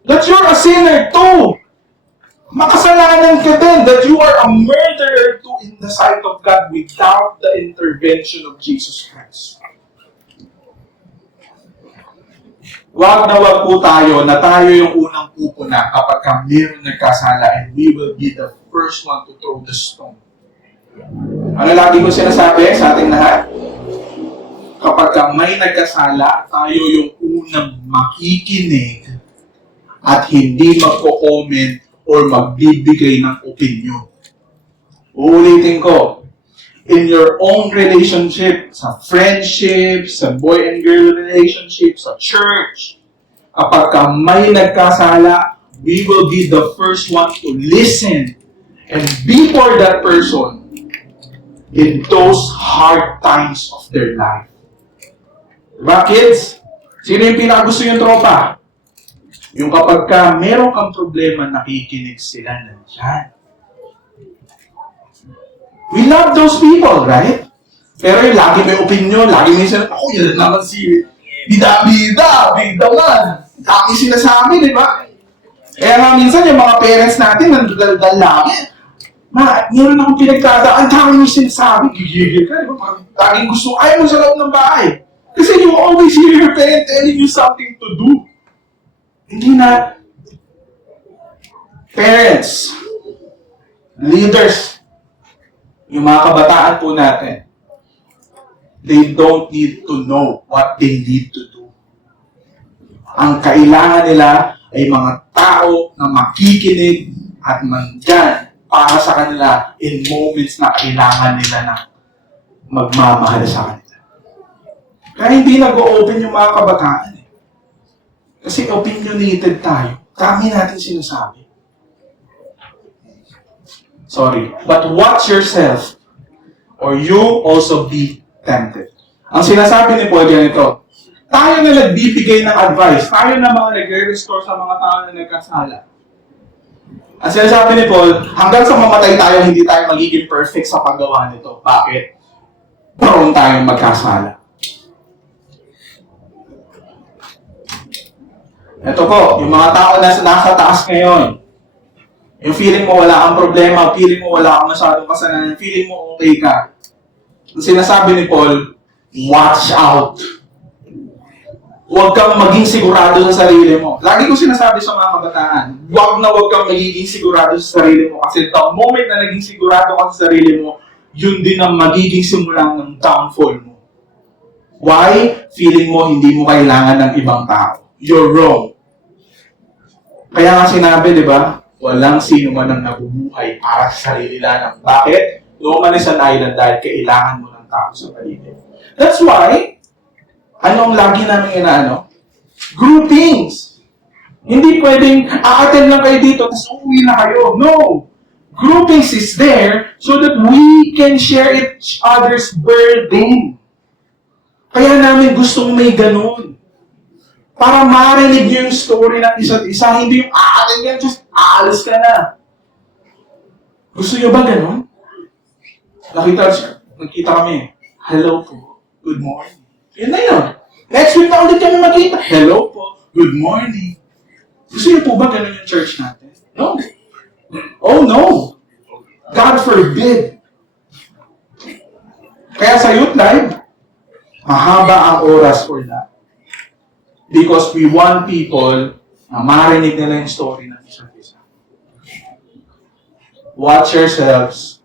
that you're a sinner too. Makasalanan ka din that you are a murderer too in the sight of God without the intervention of Jesus Christ. Wag na wag po tayo na tayo yung unang pupuna kapag mayroong nagkasala and we will be the first one to throw the stone. Ano lagi ko sinasabi sa ating lahat? Kapag may nagkasala, tayo yung unang makikinig at hindi magko-comment or magbibigay ng opinion. Uulitin ko, in your own relationship, sa friendship, sa boy and girl relationship, sa church, kapag may nagkasala, we will be the first one to listen and be for that person in those hard times of their life. Diba, kids? Sino yung pinakagusto yung tropa? Yung kapag meron kang problema, nakikinig sila nandiyan. We love those people, right? Pero yung lagi may opinion, lagi may sinasabi, ako yun naman si bida man. Lagi sinasabi, di ba? Kaya nga minsan yung mga parents natin, nandudaldal lagi. Meron akong pinagtadaan, dami yung sinasabi, gigigil ka, di ba? Laging gusto, ayaw mo sa loob ng bahay. Kasi you always hear your parent telling you something to do. Hindi na. Parents, leaders, yung mga kabataan po natin, they don't need to know what they need to do. Ang kailangan nila ay mga tao na makikinig at nandyan para sa kanila in moments na kailangan nila na magmamahal sa kanila. Kaya hindi nag-o-open yung mga kabataan. Kasi opinionated tayo. Dami natin sinasabi. Sorry. But watch yourself or you also be tempted. Ang sinasabi ni Paul ganito, tayo na nagbibigay ng advice, tayo na mga nagre-restore sa mga tao na nagkasala. Ang sinasabi ni Paul, hanggang sa mamatay tayo, hindi tayo magiging perfect sa paggawa nito. Bakit? Prone tayong magkasala. Ito po, yung mga tao na nasa taas ngayon, yung feeling mo wala kang problema, feeling mo wala kang masyadong kasalanan, feeling mo okay ka. Ang sinasabi ni Paul, watch out. Huwag kang maging sigurado sa sarili mo. Lagi ko sinasabi sa mga kabataan, huwag kang magiging sigurado sa sarili mo. Kasi the moment na naging sigurado ka sa sarili mo, yun din ang magiging simula ng downfall mo. Why? Feeling mo hindi mo kailangan ng ibang tao. You're wrong. Kaya nga sinabi, di ba? Walang sino man ang nabubuhay para sa sarili lang. Bakit? No man is an island dahil kailangan mo ng tao sa paligid. That's why, anong lagi namin inaano? Groupings. Hindi pwedeng, a-attend lang kayo dito, tapos uuwi na kayo. No! Groupings is there so that we can share each other's burden. Kaya namin gustong may ganun. Para marinig niyo yung story ng isa't isa, hindi yung aatin ka, just aalis ka na. Gusto niyo ba ganun? Nakita kami, hello po, good morning. Yun na yun. Next week na ulit kami magkita, hello po, good morning. Gusto niyo po ba ganun yung church natin? No. Oh no. God forbid. Kaya sa Youth Live, mahaba ang oras for that. Because we want people na marinig nila yung story ng isa't isa. Watch yourselves.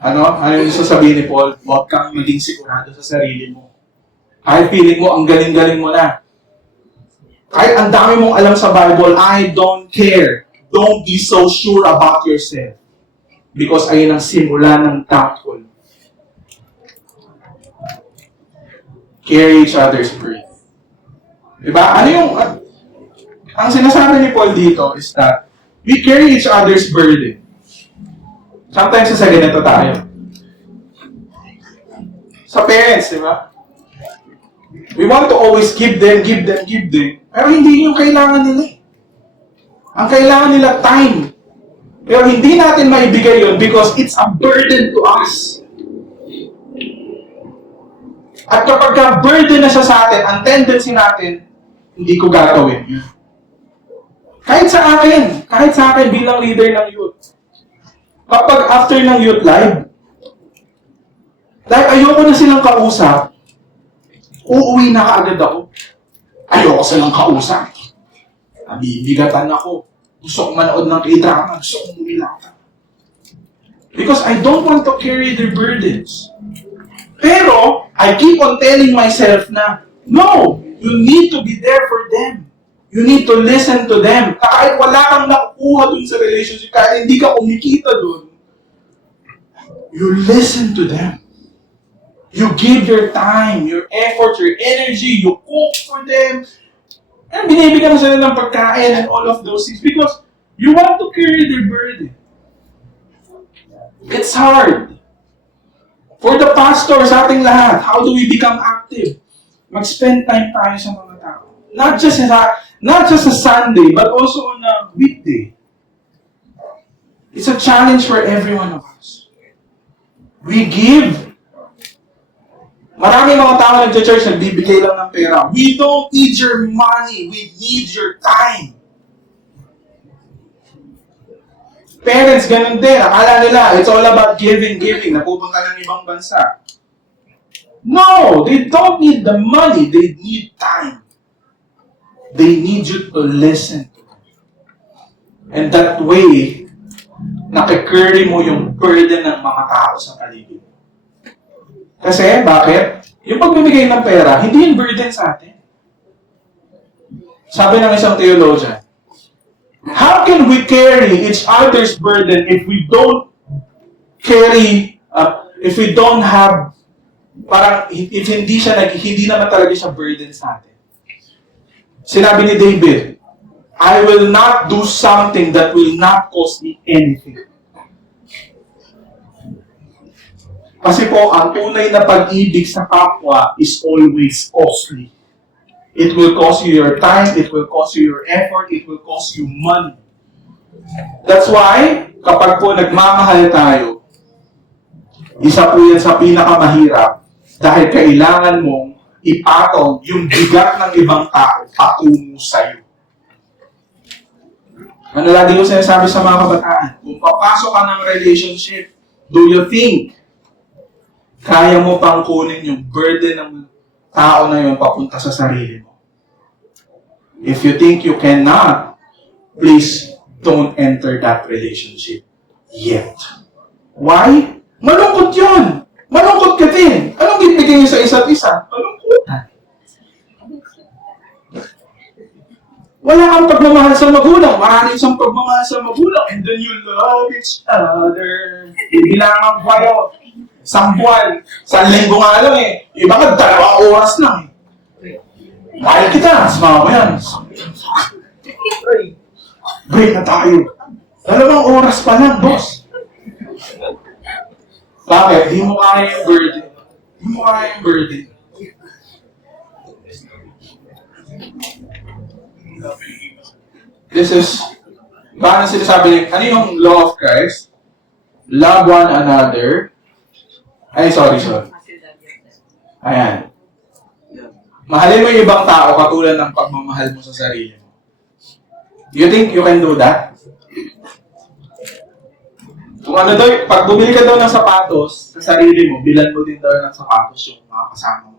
Ano yung sasabihin ni Paul? Huwag kang maging sigurado sa sarili mo. Kahit feeling mo, ang galing-galing mo na. Kahit ang dami mong alam sa Bible, I don't care. Don't be so sure about yourself. Because ayun ang simula ng doubtful. Carry each other's burden. Diba? Ano yung... ang sinasabi ni Paul dito is that we carry each other's burden. Sometimes sa ganito tayo. Sa parents, di ba? We want to always give them. Pero hindi yung kailangan nila eh. Ang kailangan nila time. Pero hindi natin maibigay yun because it's a burden to us. At kapag ka-burden na siya sa atin, ang tendency natin, hindi ko gagawin yun. Kahit sa akin bilang leader ng youth. Kapag after ng youth live, dahil ayoko na silang kausap, uuwi na kaagad ako. Ayoko silang kausap. Nabibigatan ako. Gusto kong manood ng k-drama. Gusto kong umilakan. Because I don't want to carry their burdens. Pero, I keep on telling myself na, no, you need to be there for them. You need to listen to them. Kahit wala kang nakukuha dun sa relationship, kahit hindi ka kumikita dun, you listen to them. You give your time, your effort, your energy, you cook for them. And binibigyan mo sila ng pagkain and all of those things because you want to carry their burden. It's hard. For the pastor, sa ating lahat, how do we become active? Mag-spend time tayo sa mga tao. Not just a Sunday, but also on a weekday. It's a challenge for every one of us. We give. Maraming mga tao nag-church, nagbibigay lang ng pera. We don't need your money. We need your time. Parents, ganun din. Akala nila, it's all about giving. Napupunta ng ibang bansa. No! They don't need the money. They need time. They need you to listen to them. And that way, nakikarry mo yung burden ng mga tao sa paligid. Kasi, bakit? Yung pagbibigay ng pera, hindi yung burden sa atin. Sabi ng isang theologian, how can we carry each other's burden if we don't have, parang, if hindi naman talaga siya burden sa atin. Sinabi ni David, I will not do something that will not cost me anything. Kasi po, ang tunay na pag-ibig sa kapwa is always costly. It will cost you your time, it will cost you your effort, it will cost you money. That's why, kapag po nagmamahal tayo, isa po yan sa pinakamahirap dahil kailangan mong ipatong yung bigat ng ibang tao patungo sa'yo. Ano lagi ko sinasabi sa mga kabataan? Kung papasok ka ng relationship, do you think kaya mo pang kunin yung burden ng tao na yun papunta sa sarili mo? If you think you cannot, please don't enter that relationship yet. Why? Malungkot yun. Malungkot ka din. Anong ibigay niyo sa isa't isa? Malungkotan. Wala kang pagmamahal sa magulang. Maraming isang pagmamahal sa magulang. And then you love each other. Ibilangan kayo. Isang buwan. Sa linggo nga lang eh. Iba ka, 2 oras lang eh. Mahal kita. Sumama ko yan. Break na tayo. 2 oras pa lang, boss. Bakit? Di mo kaya yung burden. Di mo kaya yung burden. This is, paano sinasabi, ano yung law of Christ? Love one another. Ay, sorry. Ayan. Mahalin mo yung ibang tao katulad ng pagmamahal mo sa sarili mo. You think you can do that? Kung ano daw, pag bumili ka daw ng sapatos sa sarili mo, bilan mo din daw ng sapatos yung mga kasama mo.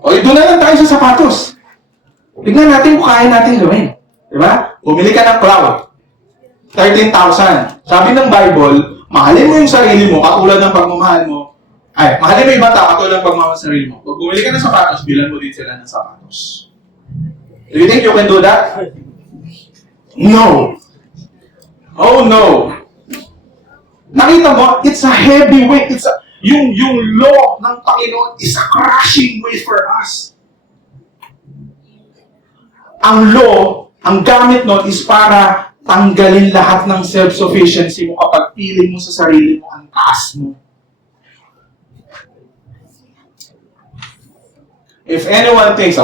O, doon na lang tayo sa sapatos. Tignan natin kung kaya natin gawin. Diba? Bumili ka ng cloud. 13,000. Sabi ng Bible, mahalin mo yung sarili mo katulad ng pagmamahal mo. Ay, mahalin mo yung ibang tao, katulad pagmamahal sa sarili mo. Pag bumili ka ng sapatos, bilan mo din sila ng sapatos. Do you think you can do that? No. Oh no. Nakita mo, it's a heavy weight. Yung law ng Panginoon is a crushing weight for us. Ang law, ang gamit nun is para tanggalin lahat ng self-sufficiency mo kapag feeling mo sa sarili mo ang taas mo. If anyone thinks,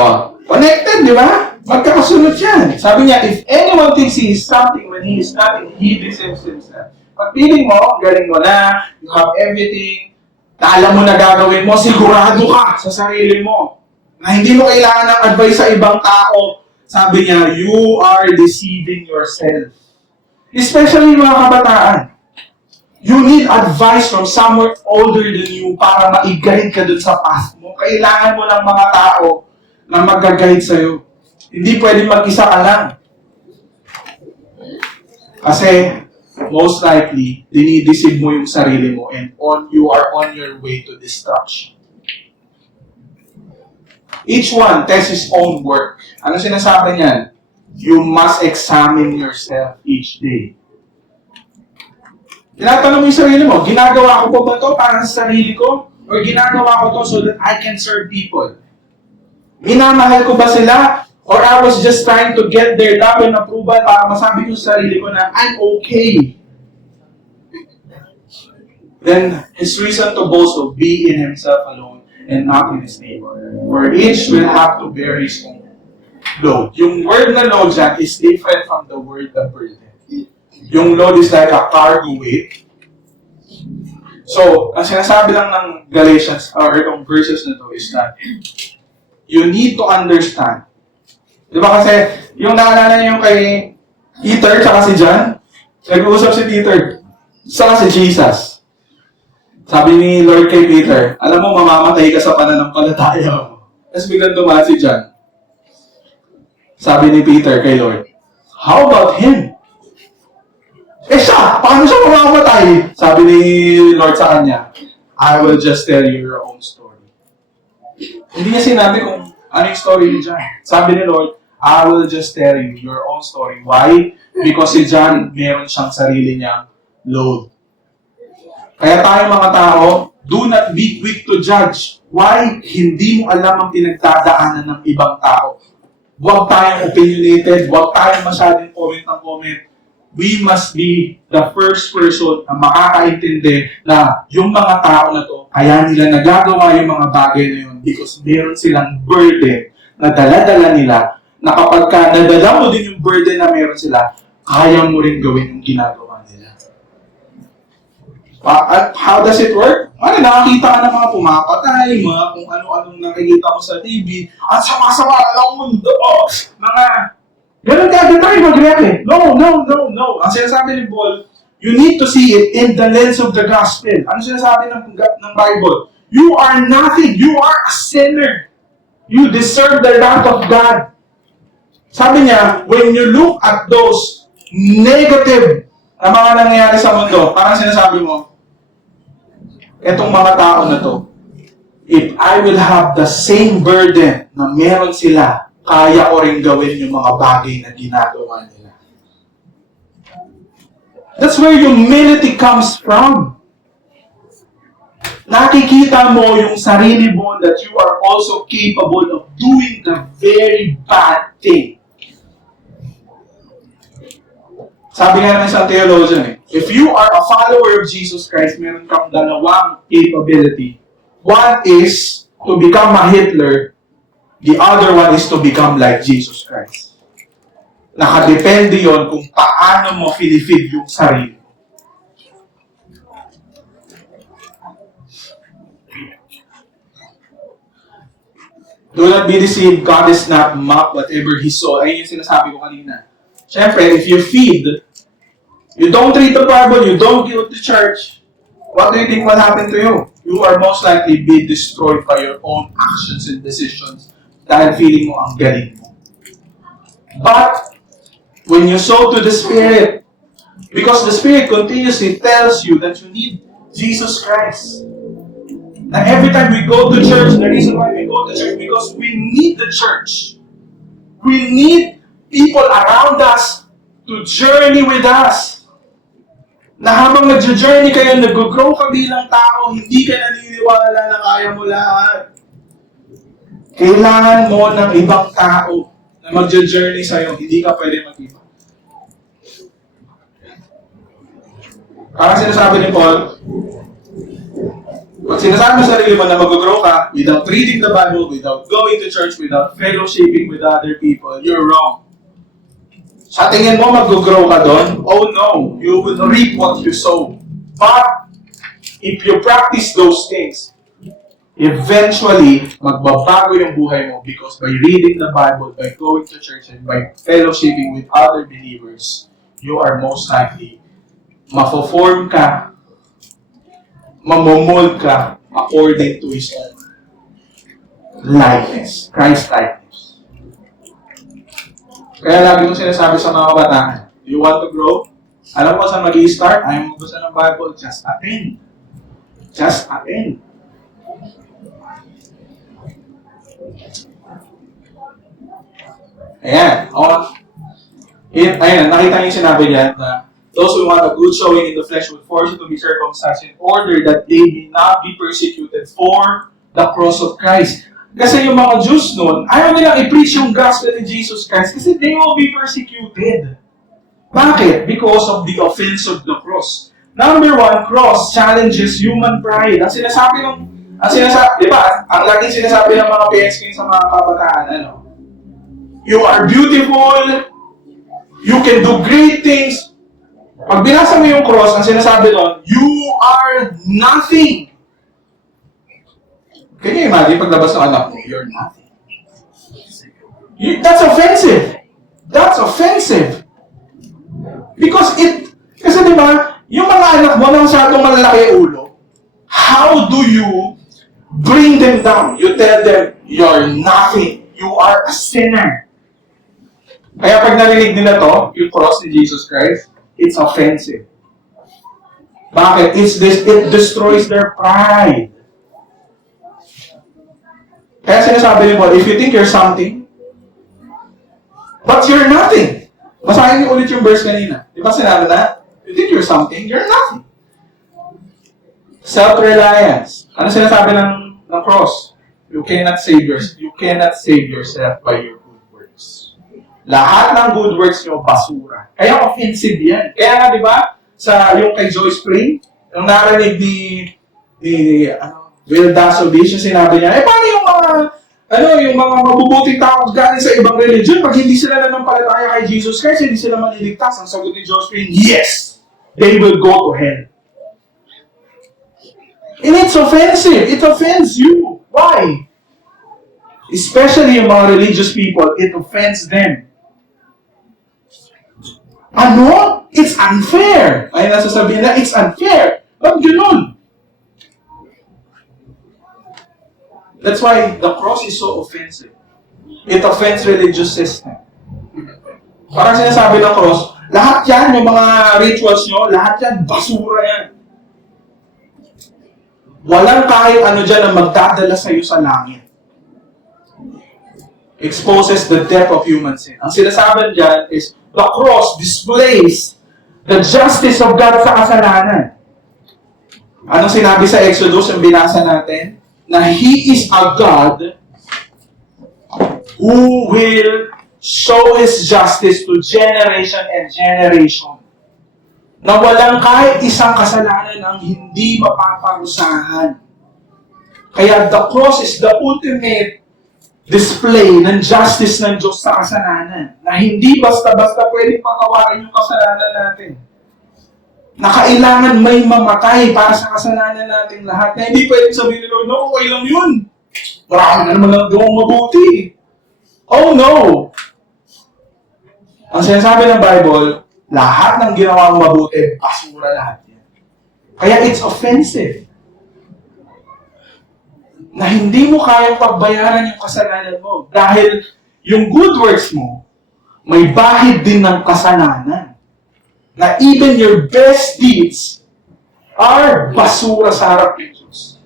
connected, di ba? Magkakasunod yan. Sabi niya, if anyone thinks he is something when he is nothing, he deceives himself. Pag feeling mo, galing mo na, you have everything, na alam mo na gagawin mo, sigurado ka sa sarili mo. Na hindi mo kailangan ng advice sa ibang tao. Sabi niya, you are deceiving yourself. Especially mga kabataan. You need advice from someone older than you para ma-guide ka dun sa path mo. Kailangan mo ng mga tao na mag-guide sa'yo. Hindi pwedeng mag-isa ka lang. Kasi, most likely, dinideceive mo yung sarili mo and you are on your way to destruction. Each one tests his own work. Ano sinasabi niyan? You must examine yourself each day. Tinatanong mo yung sarili mo, ginagawa ko ba ito para sa sarili ko? Or ginagawa ko to so that I can serve people? Minamahal ko ba sila? Or I was just trying to get their love and approval para masabi ko sa sarili ko na I'm okay. Then, his reason to boast will be in himself alone and not in his neighbor. For each will have to bear his own load. Yung word na load dyan is different from the word na burden. Yung load is like a cargo weight. So, ang sinasabi lang ng Galatians, or itong verses na to is that you need to understand. Di ba kasi, yung naalala niyo kay Peter tsaka si John, nag-uusap si Peter, saka si Jesus. Sabi ni Lord kay Peter, alam mo, mamamatay ka sa pananampalataya mo. Tapos biglang dumaan si John. Sabi ni Peter kay Lord, how about him? Siya! Paano siya mamamatay? Sabi ni Lord sa kanya, I will just tell you your own story. Hindi niya sinabi kung ano yung story ni John. Sabi ni Lord, I will just tell you your own story. Why? Because si John, meron siyang sarili niyang load. Kaya tayo mga tao, do not be quick to judge. Why? Hindi mo alam ang pinagdadaanan ng ibang tao. Huwag tayong opinionated, huwag tayong masyadong comment ng comment. We must be the first person na makakaintindi na yung mga tao na to, kaya nila nagagawa yung mga bagay na yun because meron silang burden na dala-dala nila na kapag ka nadala mo din yung burden na meron sila, kaya mo rin gawin yung ginagawa nila. How does it work? Nakakita ka ng mga pumapatay, mga kung ano-anong nakikita mo sa TV, ang sama-sama ng mundo, ganun ka, di tayo mag-react. No. Ang sinasabi ni Paul, you need to see it in the lens of the gospel. Ano sinasabi ng Bible? You are nothing. You are a sinner. You deserve the wrath of God. Sabi niya, when you look at those negative na mga nangyayari sa mundo, parang sinasabi mo, etong mga tao na to, if I will have the same burden na meron sila, kaya ko rin gawin yung mga bagay na ginagawa nila. That's where humility comes from. Nakikita mo yung sarili mo that you are also capable of doing the very bad thing. Sabi nga ng isang theologian, if you are a follower of Jesus Christ, meron kang dalawang capability. One is to become a Hitler. The other one is to become like Jesus Christ. Nakadepende yon kung paano mo filifid yung sarili. Do not be deceived, God is not mocked whatever He saw. Ayun yung sinasabi ko kanina. Siyempre, if you feed, you don't read the Bible, you don't go to church, what do you think will happen to you? You are most likely be destroyed by your own actions and decisions dahil feeling mo ang galing mo. But, when you sow to the Spirit, because the Spirit continuously tells you that you need Jesus Christ. Na every time we go to church, the reason why we go to church, because we need the church. We need people around us to journey with us. Na habang nag-journey kayo, nag-grow ka bilang tao, hindi ka naniniwala na kaya mo lahat. Kailangan mo ng ibang tao na mag-journey sa'yo, hindi ka pwede mag-iba. Parang sinasabi ni Paul, pag sinasabi mo sa sarili mo na mag-grow ka without reading the Bible, without going to church, without fellowshipping with other people, you're wrong. Sa tingin mo mag-grow ka doon? Oh no, you will reap what you sow. But, if you practice those things, eventually, magbabago yung buhay mo because by reading the Bible, by going to church, and by fellowshipping with other believers, you are most likely mafo-form ka, mamomold ka according to His own likeness, Christ likeness. Kaya lagi kong sinasabi sa mga kabataan, do you want to grow? Alam mo saan mag-i-start? Ayaw mo gusto ng Bible? Just attend. Just attend. Ayan. Ayan, nakita niyo yung sinabi niya na those who want a good showing in the flesh will force you to be circumcised in order that they may not be persecuted for the cross of Christ. Kasi yung mga Jews noon, ayaw nilang i-preach yung gospel ni Jesus Christ kasi they will be persecuted. Bakit? Because of the offense of the cross. Number one, cross challenges human pride. Di ba? Ang laging sinasabi ng mga parents sa mga kabataan, you are beautiful, you can do great things. Pag binasa mo yung cross, ang sinasabi doon, you are nothing. Can you imagine, paglabas ng anak mo, you're nothing. That's offensive. That's offensive. Kasi di ba, yung mga anak mo na masyadong malalaki ulo, how do you bring them down? You tell them, you're nothing. You are a sinner. Kaya pag narinig nila to, yung cross ni Jesus Christ, it's offensive. Bakit? It destroys their pride. Kaya sinasabi ni Paul, if you think you're something, but you're nothing. Basahin niyo ulit yung verse kanina. Di ba sinabi na? You think you're something, you're nothing. Self-reliance. Ano sinasabi ng cross? You cannot save yourself by your good works. Lahat ng good works nyo, basura. Kaya offensive yan. Kaya nga, di ba, sa yung kay Joyce Spring, yung narinig ni Will Dasovic, yung sinabi niya, paano yung mga mabubuting tao galing sa ibang religion, pag hindi sila nanampalataya kay Jesus Christ, hindi sila maliligtas. Ang sagot ni Joyce Spring, yes! They will go to hell. And it's offensive. It offends you. Why? Especially yung mga religious people, it offends them. It's unfair. Ay, nasasabihin na, it's unfair. Ba't ganun? That's why the cross is so offensive. It offends religious system. Parang sinasabi ng cross, lahat yan, yung mga rituals nyo, lahat yan, basura yan. Walang kahit ano dyan na magdadala sa'yo sa langit. Exposes the depth of human sin. Ang sinasabi dyan is, the cross displays the justice of God sa kasalanan. Anong sinabi sa Exodus, yung binasa natin? Na He is a God who will show His justice to generation and generation. Na walang kahit isang kasalanan ang hindi mapaparusahan. Kaya the cross is the ultimate display ng justice ng Diyos sa kasalanan. Na hindi basta-basta pwedeng patawarin yung kasalanan natin. Na kailangan may mamatay para sa kasalanan natin lahat. Na hindi pwedeng sabihin ni Lord, no, okay lang yun. Marami na naman lang gawang mabuti. Oh no! Ang sinasabi ng Bible, lahat ng ginawang mabuti, basura lahat yan. Kaya it's offensive. Na hindi mo kayang pagbayaran yung kasalanan mo. Dahil yung good works mo, may bahid din ng kasalanan. Na even your best deeds are basura sa harap ng Diyos.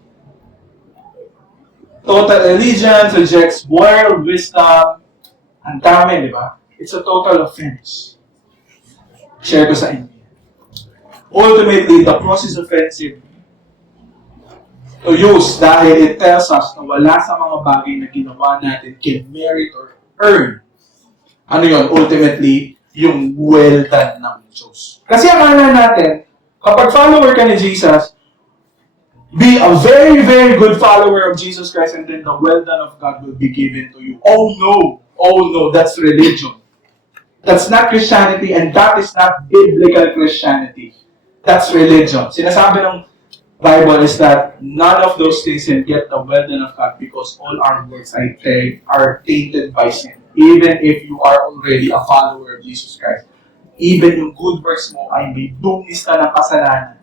total allegiance, rejects world wisdom. Ang dami, di ba? It's a total offense. Share ko sa inyo. Ultimately, the cross is offensive to use dahil it tells us na wala sa mga bagay na ginawa natin can merit or earn. Ano yun? Ultimately, yung well done ng Diyos. Kasi akala natin, kapag follower ka ni Jesus, be a very, very good follower of Jesus Christ and then the well done of God will be given to you. Oh no, that's religion. That's not Christianity and that is not biblical Christianity. That's religion. Sinasabi ng Bible is that none of those things can get the well done of God because all our works are tainted by sin. Even if you are already a follower of Jesus Christ, even yung good works mo ay may dungis ka ng kasalanan.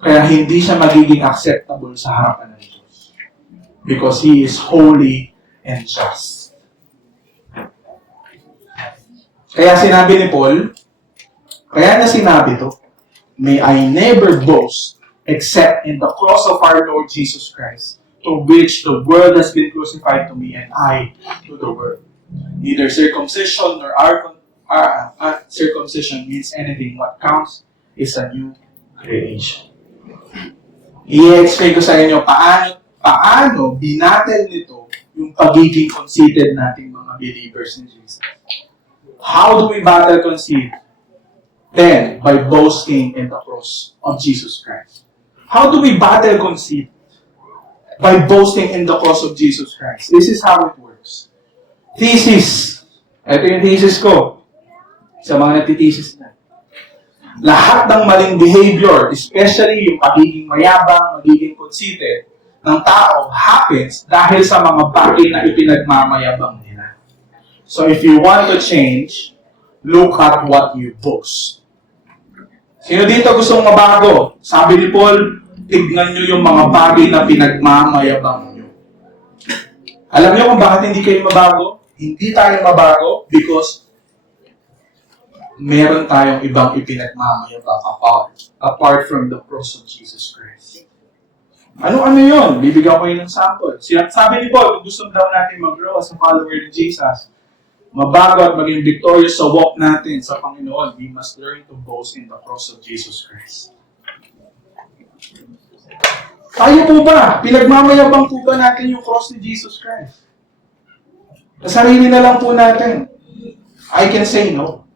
Kaya hindi siya magiging acceptable sa harapan ng Diyos. Because He is holy and just. Kaya sinabi ni Paul, kaya na sinabi to, may I never boast except in the cross of our Lord Jesus Christ, to which the world has been crucified to me and I to the world. Neither circumcision nor circumcision means anything. What counts is a new creation. I-explain ko sa inyo paano binatel nito yung pagiging conceited nating mga believers in Jesus. How do we battle conceit? Then, by boasting in the cross of Jesus Christ. How do we battle conceit? By boasting in the cross of Jesus Christ. This is how it works. Thesis. Ito yung thesis ko. Sa mga nagtitesis na. Lahat ng maling behavior, especially yung pagiging mayabang, magiging conceited, ng tao happens dahil sa mga bagay na ipinagmamayabang nila. So if you want to change, look at what you boast. Sino dito gustong mabago? Sabi ni Paul, tignan nyo yung mga bagay na pinagmamayabang nyo. Alam nyo kung bakit hindi kayo mabago? Hindi tayo mabago because meron tayong ibang ipinagmamayabang apart from the cross of Jesus Christ. Ano yun? Bibigyan ko yun ng sample. Sabi ni Paul, kung gusto daw natin mag-grow as a follower ni Jesus, mabago at maging victorious sa walk natin sa Panginoon, we must learn to boast in the cross of Jesus Christ. Tayo po ba? Pinagmamayabang po ba natin yung cross ni Jesus Christ? Sa sarili na lang po natin. I can say no.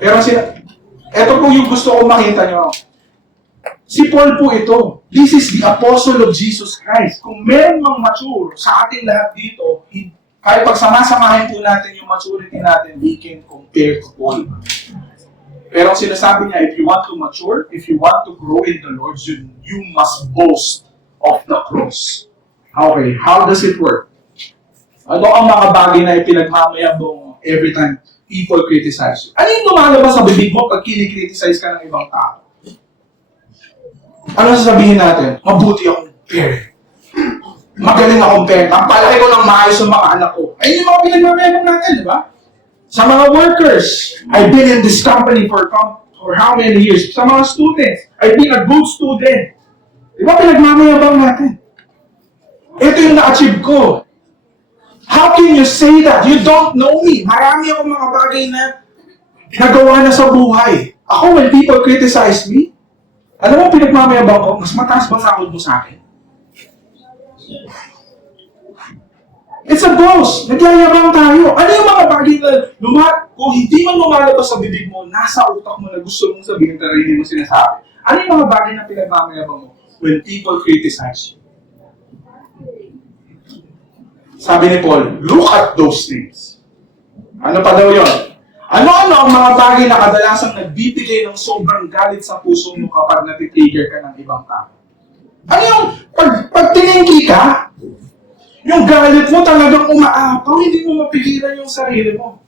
Pero ito po yung gusto ko makita nyo. Si Paul po ito. This is the apostle of Jesus Christ. Kung meron mang mature sa ating lahat dito, kahit pagsamasamahin po natin yung maturity natin, we can compare to Paul. Pero ang sinasabi niya, if you want to mature, if you want to grow in the Lord, you must boast of the cross. Okay, how does it work? Ano ang mga bagay na ipinagmamayabang mo every time people criticize you? Ano yung lumalabas sa bibig mo pag kinikriticize ka ng ibang tao? Ano sasabihin natin? Mabuti akong parent. Magaling akong parent. Ang palaki ko ng maayos sa mga anak ko. Ayun yung mga pinagmamayabang natin, di ba? Sa mga workers, I've been in this company for how many years? Sa mga students, I've been a good student. Di ba pinagmamayabang natin? Ito yung na-achieve ko. How can you say that? You don't know me. Marami akong mga bagay na nagawa na sa buhay. Ako, when people criticize me, alam mo, pinagmamayabang ko, mas mataas ba sahod mo sa akin? It's a boast. Nagyayabang tayo. Ano yung mga bagay na kung hindi man lumalabas sa bibig mo, nasa utak mo na gusto mong sabihin pero hindi mo sinasabi. Ano yung mga bagay na pinagmamayabang mo when people criticize you? Sabi ni Paul, look at those things. Ano pa daw yun? Ano-ano ang mga bagay na kadalasang nagbibigay ng sobrang galit sa puso mo kapag natitrigger ka ng ibang tao? Ano yung pag tiningki ka, yung galit mo talagang umaapaw, hindi mo mapigilan yung sarili mo.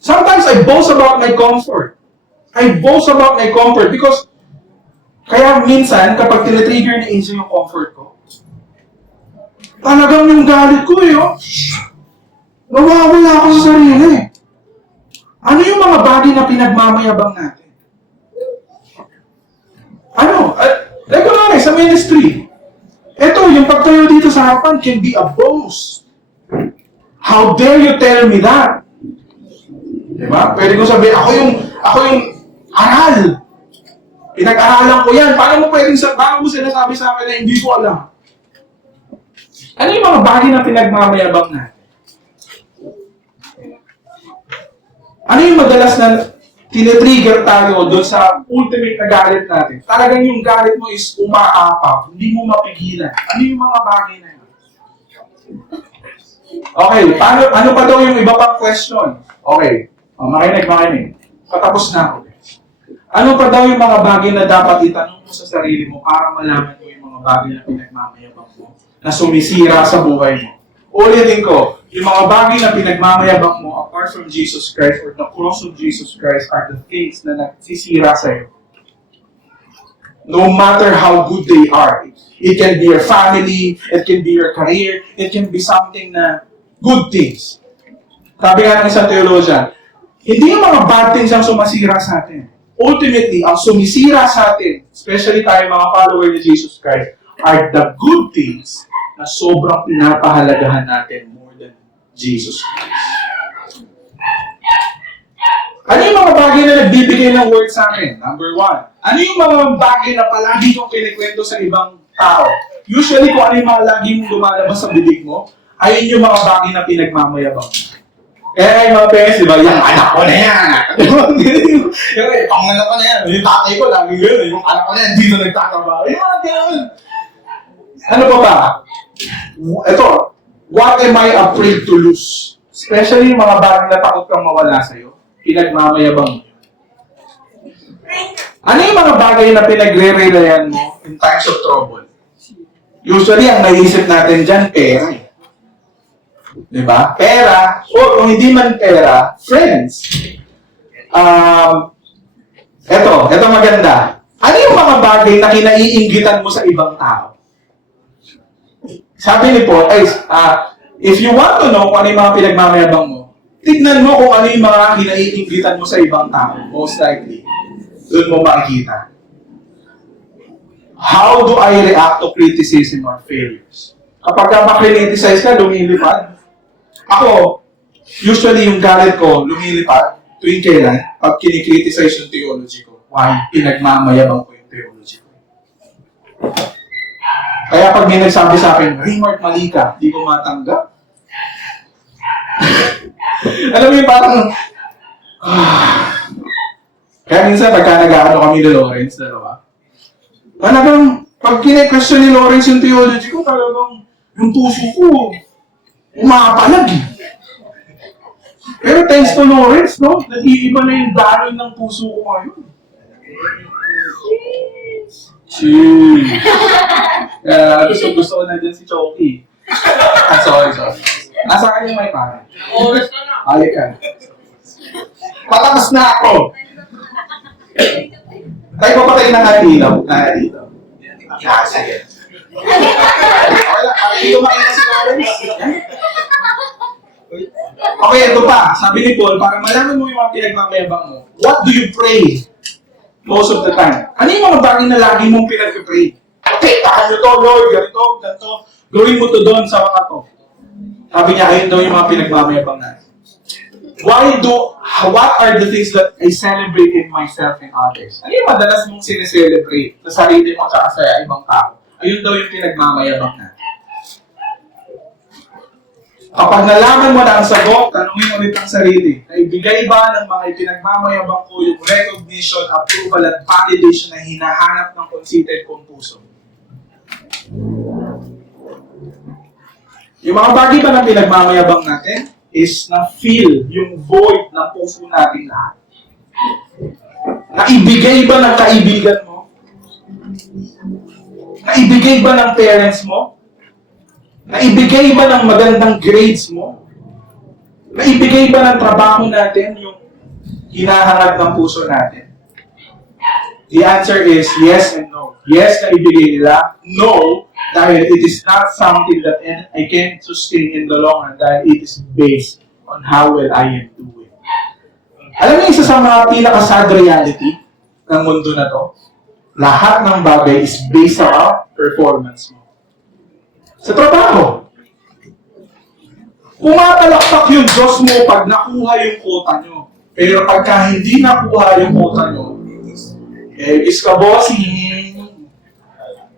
Sometimes I boast about my comfort. I boast about my comfort because kaya minsan kapag tinitrigger ni Asia yung comfort ko, talagang yung galit ko nawawala ako sa sarili. Ano yung mga bagay na pinagmamayabang natin? ministry. Ito, yung pagtayo dito sa harapan can be a boast. How dare you tell me that? Diba? Pwede ko sabihin, ako yung aral. Pinag-aralan ko yan. Paano mo sinasabi sa akin na hindi ko alam? Ano yung mga bagay na pinagmamayabang natin? Ano yung madalas na tinitrigger tayo doon sa ultimate na galit natin? Talagang yung galit mo is umaapaw. Hindi mo mapigilan. Ano yung mga bagay na yun? Okay, ano pa daw yung iba pang question? Okay, makinig. Patapos na ako. Ano pa daw yung mga bagay na dapat itanong mo sa sarili mo para malaman mo yung mga bagay na pinagmamayabang mo na sumisira sa buhay mo? Ulitin ko, yung mga bagay na pinagmamayabang mo apart from Jesus Christ or the cross of Jesus Christ are the things na nagsisira sa'yo. No matter how good they are. It can be your family, it can be your career, it can be something na good things. Sabi nga ng isang theologian, hindi yung mga bad things ang sumasira sa atin. Ultimately, ang sumisira sa atin, especially tayo mga follower ni Jesus Christ, are the good things na sobrang pinapahalagahan natin more than Jesus Christ. Ano yung mga bagay na nagbibigay ng word sa akin? Number 1. Ano yung mga bagay na palagi kong kinikwento sa ibang tao? Usually, kung ano yung mga lagi mong lumalabas sa bibig mo, ayun yung mga bagay na pinagmamayabang. Kaya yung mga parents, di ba, yung anak ko na yan. Yung pangalan ko na yan. Yung tatay ko, lagi yun. Yung anak ko na yan, dito nagtatrabaho. Yung mga gano'n. Ano pa ba? Ito, what am I afraid to lose? Especially yung mga bagay na takot kang mawala sa'yo, pinagmamayabang mo. Ano yung mga bagay na pinagre-relayan mo in times of trouble? Usually, ang naisip natin dyan, pera. Diba? Pera, o kung hindi man pera, friends. Ito maganda. Ano yung mga bagay na kinaiinggitan mo sa ibang tao? Sabi ni Paul, if you want to know kung ano yung mga pinagmamayabang mo, tignan mo kung ano yung mga kinaiinggitan mo sa ibang tao. Most likely, doon mo makikita. How do I react to criticism or failures? Kapag ma-criticize ka, lumilipad. Ako, usually yung galit ko, lumilipad tuwing kailan, pag kinikriticize yung theology ko. Why? Pinagmamayabang ko yung theology ko. Kaya pag may nagsabi sa akin, Raymart, mali ka, di ko matanggap. Alam mo yung parang, Kaya minsan pagka nag-aano kami ni Lawrence, dalawa, talagang, pag kine-question ni Lawrence yung theology ko, talagang, yung puso ko, umapalag eh. Pero thanks to Lawrence, no? Nag-iiba na yung daloy ng puso ko ngayon. Cheers! Gusto ko na dyan si Choki. Sorry. Nasa kanya may parang. Oras ka na. Halik ka. Patakas na ako! Tayo papatay na nga dito. Sige. Okay lang, dito makita si Lawrence. Okay, ito pa. Sabi ni Paul, para malaman mo yung mga pinagmamayabang mo, what do you pray most of the time? Ano yung mga bagay na lagi mong pinag-pray? Okay, tahan nyo to, Lord, ganito. Gawin mo to doon sa mga to. Sabi niya, ayun daw yung mga pinagmamayabang natin. What are the things that I celebrate in myself and others? Ano yung madalas mong sineselebrate sa sarili mo at sa ibang tao? Ayun daw yung pinagmamayabang natin. Kapag nalaman mo na ang sagot, tanungin ulit ang sarili. Naibigay ba ng mga ipinagmamayabang ko yung recognition, approval, at validation na hinahanap ng conceited kong puso? Yung mga bagay ba na pinagmamayabang natin is na-feel yung void ng puso natin lahat. Naibigay ba ng kaibigan mo? Naibigay ba ng parents mo? Naibigay ba ng magandang grades mo? Naibigay ba ng trabaho natin yung hinahangad ng puso natin? The answer is yes and no. Yes, naibigay nila. No, dahil it is not something that I can sustain in the long run dahil it is based on how well I am doing. Alam niyo, isa sa mga pinaka-sad reality ng mundo na to, lahat ng bagay is based performance mo? Sa trabaho. Pumapalakpak yung Diyos mo pag nakuha yung quota nyo. Pero pagka hindi nakuha yung quota nyo, iskabossing.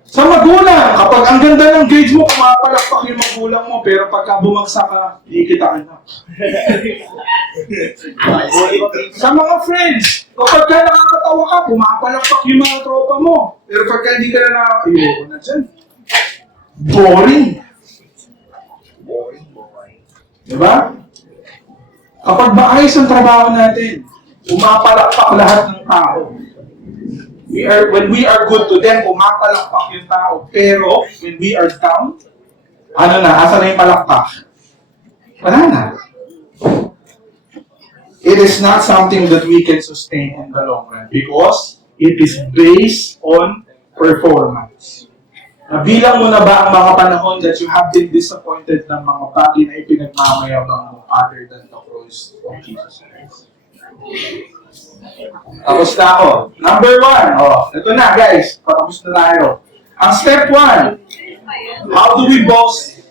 Sa magulang, kapag ang ganda ng grades mo, pumapalakpak yung magulang mo, pero pagka bumagsak ka, hindi kita anak. Sa mga friends, kapag ka nakakatawa ka, pumapalakpak yung mga tropa mo. Pero pagka hindi ka na ayoko na dyan. Boring. Diba? Kapag maayos ang trabaho natin, pumapalakpak lahat ng tao. When we are good to them, pumapalakpak yung tao. Pero, when we are down, ano na, asa na yung palakpak? Wala na. It is not something that we can sustain in the long run because it is based on performance. Nabilang mo na ba ang mga panahon that you have been disappointed ng mga bagay na ipinagmamayabang mo other than the cross of Jesus Christ? Tapos na ako. Number 1. Ito na guys. Patapos na tayo. Ang step 1. How do we boast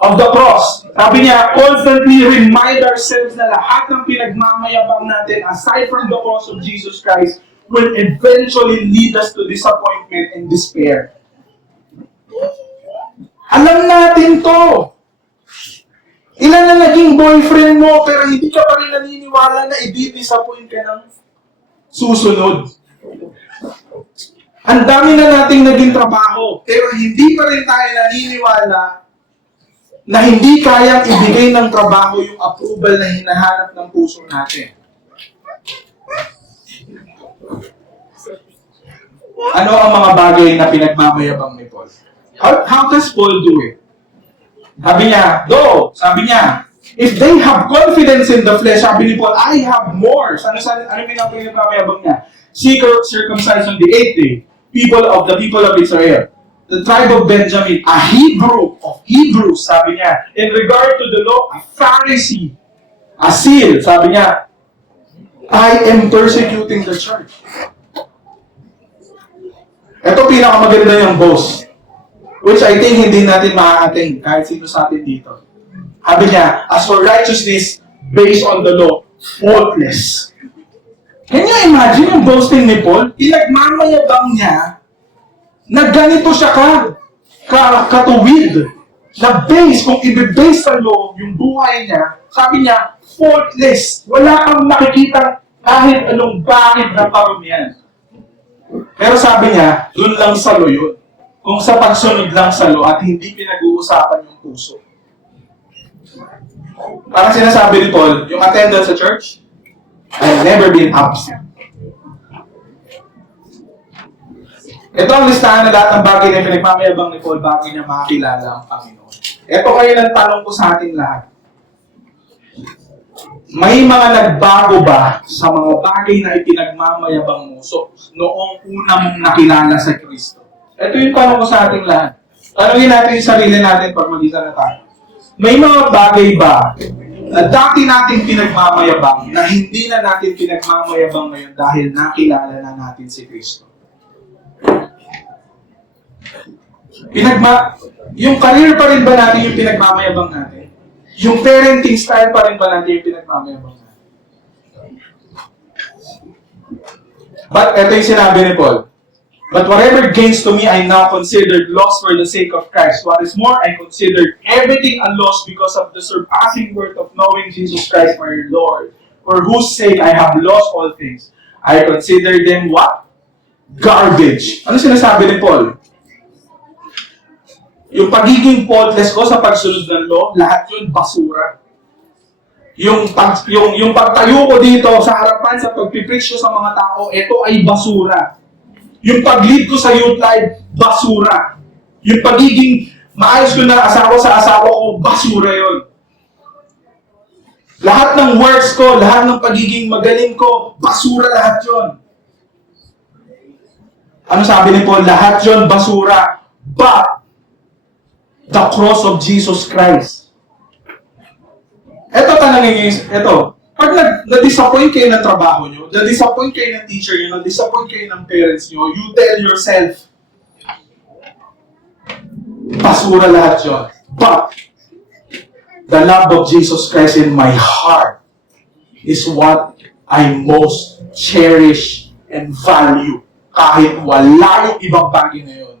of the cross? Sabi niya, constantly remind ourselves na lahat ng pinagmamayabang natin aside from the cross of Jesus Christ will eventually lead us to disappointment and despair. Alam natin to. Ilan na naging boyfriend mo pero hindi ka pa rin naniniwala na i-disappoint ka ng susunod. Ang dami na nating naging trabaho pero hindi pa rin tayo naniniwala na hindi kayang ibigay ng trabaho yung approval na hinahanap ng puso natin. Ano ang mga bagay na pinagmamayabang ni Paul? How does Paul do it? Sabi niya, sabi niya, if they have confidence in the flesh, sabi ni Paul, I have more. Ano pinagmamayabang niya? Circumcised on the 8th day, the people of Israel. The tribe of Benjamin, a Hebrew of Hebrews, sabi niya. In regard to the law, a Pharisee, a seal, sabi niya, I am persecuting the church. Ito pinakamaganda yung boast. Which I think hindi natin ma-attain kahit sino sa atin dito. Sabi niya, as for righteousness based on the law, faultless. Can you imagine yung boasting ni Paul? Pinagmamayabang niya na ganito siya katuwid. Na base, kung i-base sa law yung buhay niya, sabi niya, faultless. Wala kang nakikita kahit anong bakit na karumihan. Pero sabi niya, dun lang sa law yun. Kung sa pagsunod lang sa law at hindi pinag-uusapan yung puso. Parang sinasabi ni Paul, yung attendance sa church, I've never been absent. Ito ang listahan na lahat ng bagay na pinagmamayabang ni Paul bago niya makakilala ang Panginoon. Ito kayo ng tanong ko sa ating lahat. May mga nagbago ba sa mga bagay na ipinagmamayabang mo noong una mong nakilala sa Kristo? Ito yung tanong ko sa ating lahat. Tanungin natin yung sarili natin pag mag-isa na tayo. May mga bagay ba na dati natin pinagmamayabang na hindi na natin pinagmamayabang ngayon dahil nakilala na natin si Kristo? Yung career pa rin ba natin yung pinagmamayabang natin? Yung parenting style pa rin ba natin yung pinagmamayabang natin? But ito yung sinabi ni Paul. But whatever gains to me, I now considered loss for the sake of Christ. What is more, I considered everything a loss because of the surpassing worth of knowing Jesus Christ my Lord, for whose sake I have lost all things. I consider them what? Garbage. Ano sinasabi ni Paul? Yung pagiging faultless ko sa pagsunod ng law, lahat yun basura. Yung pagtayo ko dito sa harapan sa pagpipreach ko sa mga tao, ito ay basura. Yung pag-lead ko sa youth life, basura. Yung pagiging maayos ko na asawa sa asawa ko, basura yon. Lahat ng works ko, lahat ng pagiging magaling ko, basura lahat yon. Ano sabi ni Paul? Lahat yon basura. But the cross of Jesus Christ. Ito tanongin niyo, ito. Pag na-disappoint kayo ng trabaho nyo, na-disappoint kayo ng teacher nyo, na-disappoint kayo ng parents nyo, you tell yourself, Basura lahat yun. But, the love of Jesus Christ in my heart is what I most cherish and value. Kahit wala yung ibang bagay na yun,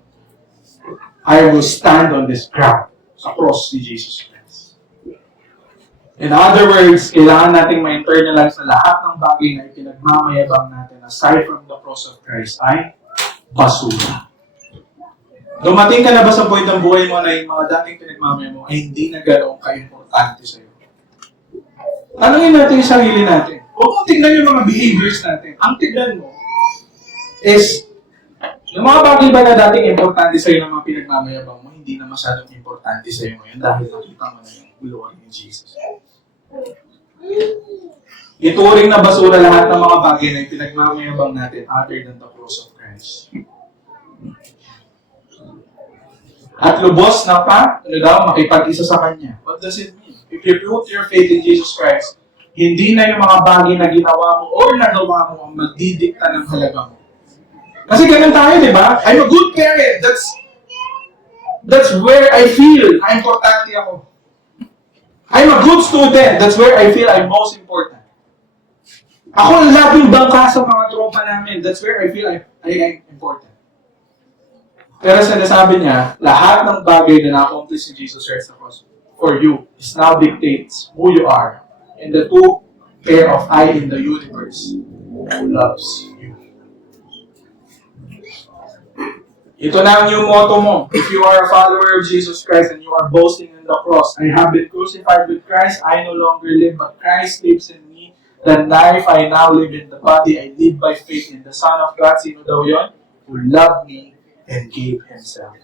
I will stand on this ground sa cross ni Jesus Christ. In other words, kailangan nating ma-internalize na lahat ng bagay na ipinagmamayabang natin aside from the cross of Christ ay basura. Dumating ka na ba sa point ng buhay mo na yung mga dating pinagmamayabang mo ay hindi na ganoong ka-importante sa'yo? Tanungin natin yung sarili natin. Huwag mong tignan yung mga behaviors natin. Ang tignan mo is yung mga bagay ba na dating importante sa'yo ng mga pinagmamayabang mo, hindi na masyadong importante sa'yo ngayon dahil nakita mo na yung guluhan ni Jesus. Ituring na basura lahat ng mga bagay na pinagmamayabang natin other than the cross of Christ. At lubos na pa, makipag-isa sa Kanya. What does it mean? If you put your faith in Jesus Christ, hindi na yung mga bagay na ginawa mo or nagawa mo ang magdidikta ng halaga mo. Kasi ganun tayo, di ba? I'm a good parent. That's where I feel na importante ako. I'm a good student. That's where I feel I'm most important. Ako ang laging bangka sa mga tropa namin. That's where I feel I am important. Pero sinasabi niya, lahat ng bagay na na-accomplish ni Jesus Christ for you is now dictates who you are and the two pair of eye in the universe who loves you. Ito na ang yung motto mo. If you are a follower of Jesus Christ and you are boasting in the cross, I have been crucified with Christ, I no longer live, but Christ lives in me. The life I now live in the body, I live by faith in the Son of God. Sino daw yun? Who loved me and gave Himself.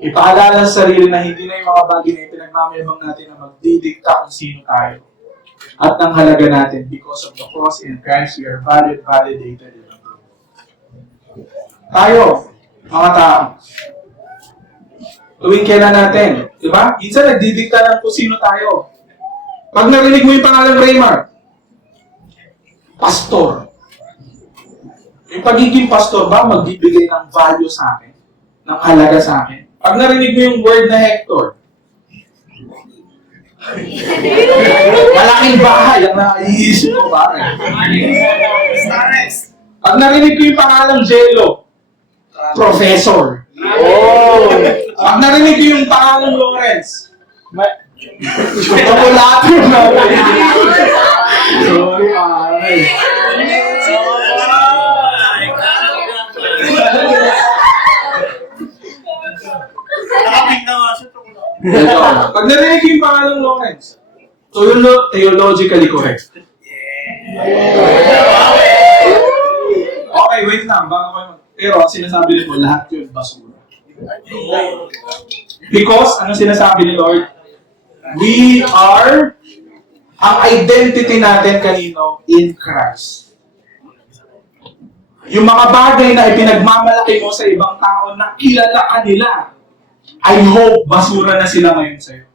Ipaalala sa sarili na hindi na yung mga bagay na pinagmamayabang natin na magdidikta kung sino tayo. At ng halaga natin, because of the cross in Christ, we are validated and approved. Tayo, mga tao, tuwing kailan natin, di ba? Minsan nagdidikta ng kung sino tayo. Pag narinig mo yung pangalan Raymar, pastor. Yung pagiging pastor ba, magbibigay ng value sa akin? Ng halaga sa akin? Pag narinig mo yung word na Hector, malaking bahay ang naiisip ko ba? Pag narinig ko yung pangalang Jello, professor. Oh! Pag narinig ko yung pangalang Lawrence, chocolate na. Sorry, pare. Pag narinig ko yung pangalang Lawrence, theologically correct. Okay, wait lang. Pero ang sinasabi nito, lahat yun basura. Because, ano sinasabi ni Lord? We are, ang identity natin kanino? In Christ. Yung mga bagay na ipinagmamalaki mo sa ibang tao na kilala ka nila, I hope basura na sila ngayon sa'yo.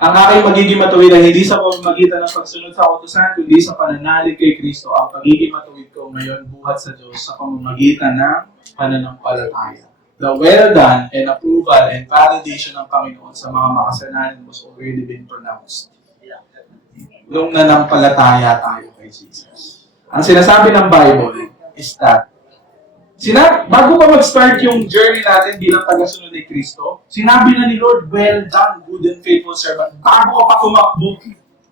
Ang aking magiging matuwid ay hindi sa pamamagitan ng pagsunod sa kautusan, kundi sa pananalig kay Kristo. Ang pagiging matuwid ko ngayon buhat sa Diyos sa pamamagitan ng pananampalataya. The well done and approval and validation ng Panginoon sa mga makasalanan was already been pronounced. Nung nanampalataya tayo kay Jesus. Ang sinasabi ng Bible is that bago pa mag-start yung journey natin bilang tagasunod ni Kristo, sinabi na ni Lord, well done, good and faithful servant. Bago ka pa tumakbo,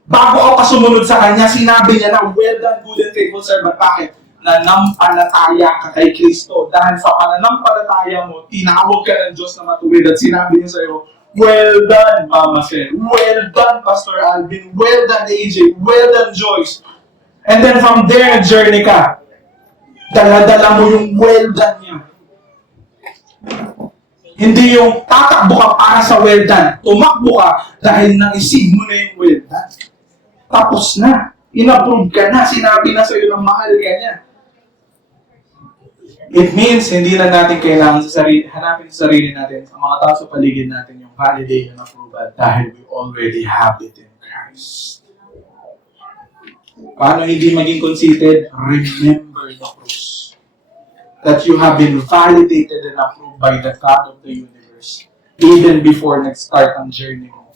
bago ka pa sumunod sa Kanya, sinabi niya na, well done, good and faithful servant. Bakit? Nanampalataya ka kay Kristo. Dahil sa pananampalataya mo, tinawag ka ng Diyos na matuwid at sinabi niya sa'yo, well done, Mama Sel. Well done, Pastor Alvin. Well done, AJ. Well done, Joyce. And then from there, journey ka. Dala-dala mo yung well done niya. Hindi yung tatakbo ka para sa well done. Tumakbo ka dahil naisig mo na yung well done. Tapos na. In-approve ka na. Sinabi na sa'yo ng mahal ka niya. It means, hindi na natin kailangan hanapin sa sarili natin, ang mga tao sa paligid natin, yung validation and approval dahil we already have it in Christ. Paano hindi maging conceited? Remember the cross. that you have been validated and approved by the God of the universe even before nag-start ang journey mo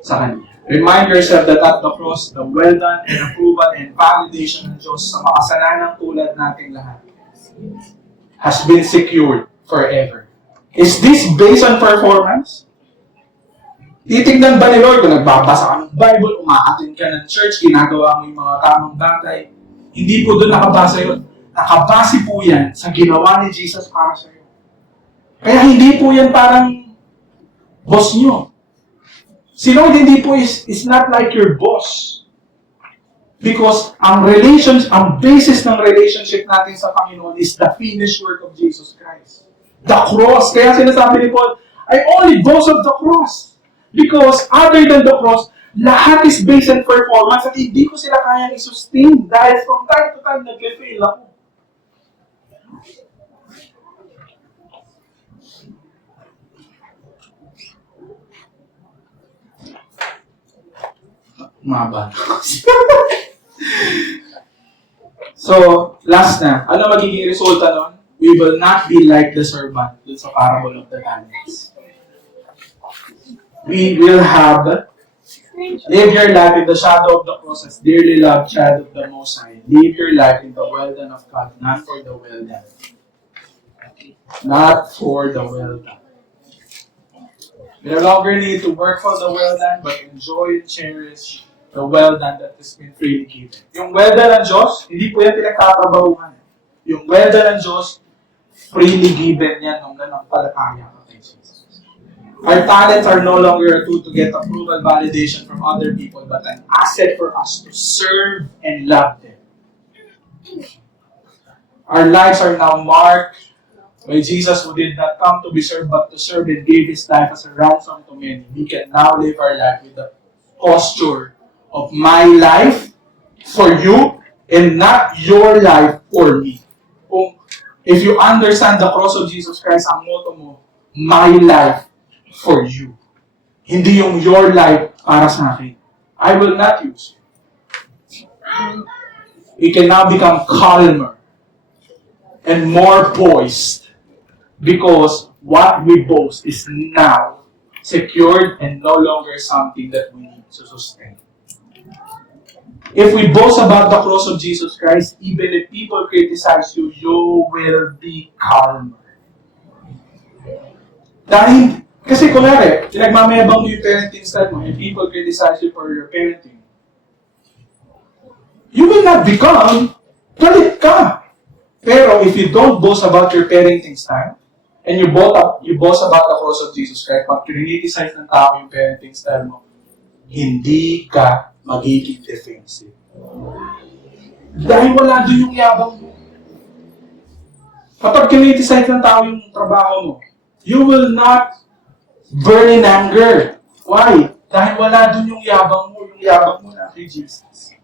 sa Kanya. Remind yourself that at the cross, the well done and approval and validation ng Diyos sa makasalanang tulad nating lahat has been secured forever. Is this based on performance? Titignan ba ni Lord kung nagbabasa ka ng Bible, umaatin ka ng church, ginagawa mo yung mga tamang bagay? Hindi po doon nakabasa yun. Nakabase po yan sa ginawa ni Jesus para sa iyo. Kaya hindi po yan parang boss nyo. Si Lord hindi po is not like your boss. Because ang basis ng relationship natin sa Panginoon is the finished work of Jesus Christ. The cross. Kaya sinasabi ni Paul, I only boast of the cross. Because other than the cross, lahat is based on performance at hindi ko sila kayang i-sustain dahil from time to time nag-fail ako. Maba. So, last na. Ano magiging resulta nun? We will not be like the servant dun sa parable of the talents. We will live your life in the shadow of the cross as dearly loved child of the Most High. Live your life in the well done of God, not for the well done. Not for the well done. We no longer need to work for the well done, but enjoy and cherish the well done that has been freely given. Yung well done ng Diyos, hindi po yan pinagtatrabahuhan. Yung well done ng Diyos, freely given yan nung nanampalataya ka kay Jesus. Our talents are no longer a tool to get approval, validation from other people, but an asset for us to serve and love them. Our lives are now marked by Jesus, who did not come to be served, but to serve and gave His life as a ransom to many. We can now live our life with the posture of my life for you and not your life for me. If you understand the cross of Jesus Christ, ang motto mo, my life for you. Hindi yung your life para sa akin. I will not use you. We can now become calmer and more poised because what we boast is now secured and no longer something that we need to sustain. If we boast about the cross of Jesus Christ, even if people criticize you, you will be calmer. Dahil, kasi kunwari, pinagmamayabang mo yung parenting style mo and people criticize you for your parenting, you will not become, galit ka. Pero if you don't boast about your parenting style, and you boast about the cross of Jesus Christ, pag criticize ng tao yung parenting style mo, hindi ka magiging defensive. Dahil wala doon yung yabang mo. Kapag criticize ng tao yung trabaho mo, you will not burn in anger. Why? Dahil wala doon yung yabang mo na kay Jesus.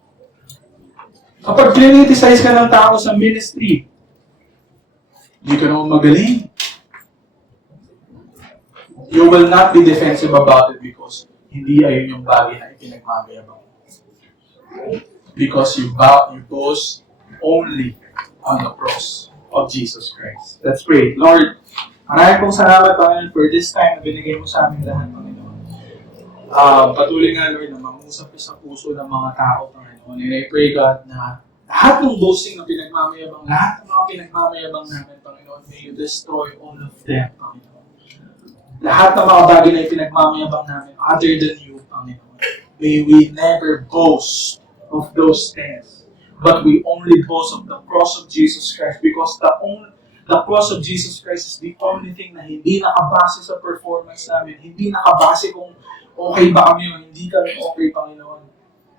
Kapag criticize ka ng tao sa ministry, hindi ka naman magaling. You will not be defensive about it because hindi ayun yung bagay na ipinagmamayabang. Because you boast only on the cross of Jesus Christ. Let's pray. Lord, maraming pong salamat, Panginoon, for this time na binigay mo sa amin lahat, Panginoon. Patuloy nga, Lord, na mangusap sa puso ng mga tao, Panginoon. And I pray, God, na lahat ng boasting na pinagmamayabang, lahat ng mga pinagmamayabang namin, Panginoon, may you destroy all of them, Panginoon. Lahat ng mga bagay na ipinagmamayabang namin, other than you, Panginoon, may we never boast of those things. But we only boast of the cross of Jesus Christ because the cross of Jesus Christ is the only thing na hindi nakabase sa performance namin, hindi nakabase kung okay ba kami o hindi kami okay, Panginoon.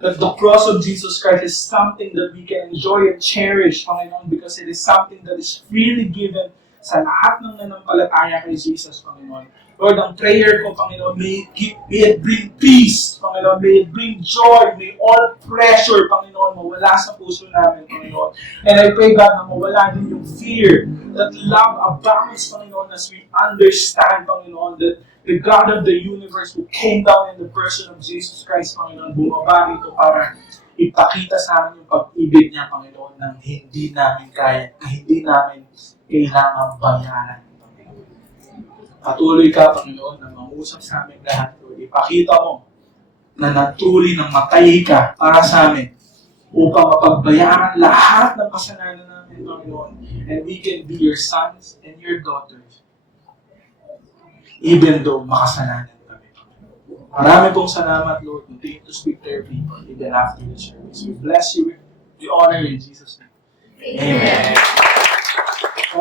That the cross of Jesus Christ is something that we can enjoy and cherish, Panginoon, because it is something that is freely given sa lahat ng nanampalataya kay Jesus, Panginoon. Lord, ang prayer ko, Panginoon, may it bring peace, Panginoon, may it bring joy, may all pressure, Panginoon, mawala sa puso namin, Panginoon. And I pray, God, na mawala din yung fear, that love abounds, Panginoon, as we understand, Panginoon, that the God of the universe who came down in the person of Jesus Christ, Panginoon, bumaba dito para ipakita sa amin yung pag-ibig niya, Panginoon, ng hindi namin kaya, na hindi namin kailangang bayaran. Patuloy ka, Panginoon, na mangusap sa amin lahat, Lord. Ipakita mo na natuli ng matay ka para sa amin upang mapagbayaran lahat ng kasalanan namin, Panginoon. And we can be your sons and your daughters, even though makasalanan kami. Marami pong salamat, Lord. Continue to speak to your people even after the service. We bless you. We honor you in Jesus' name. Amen.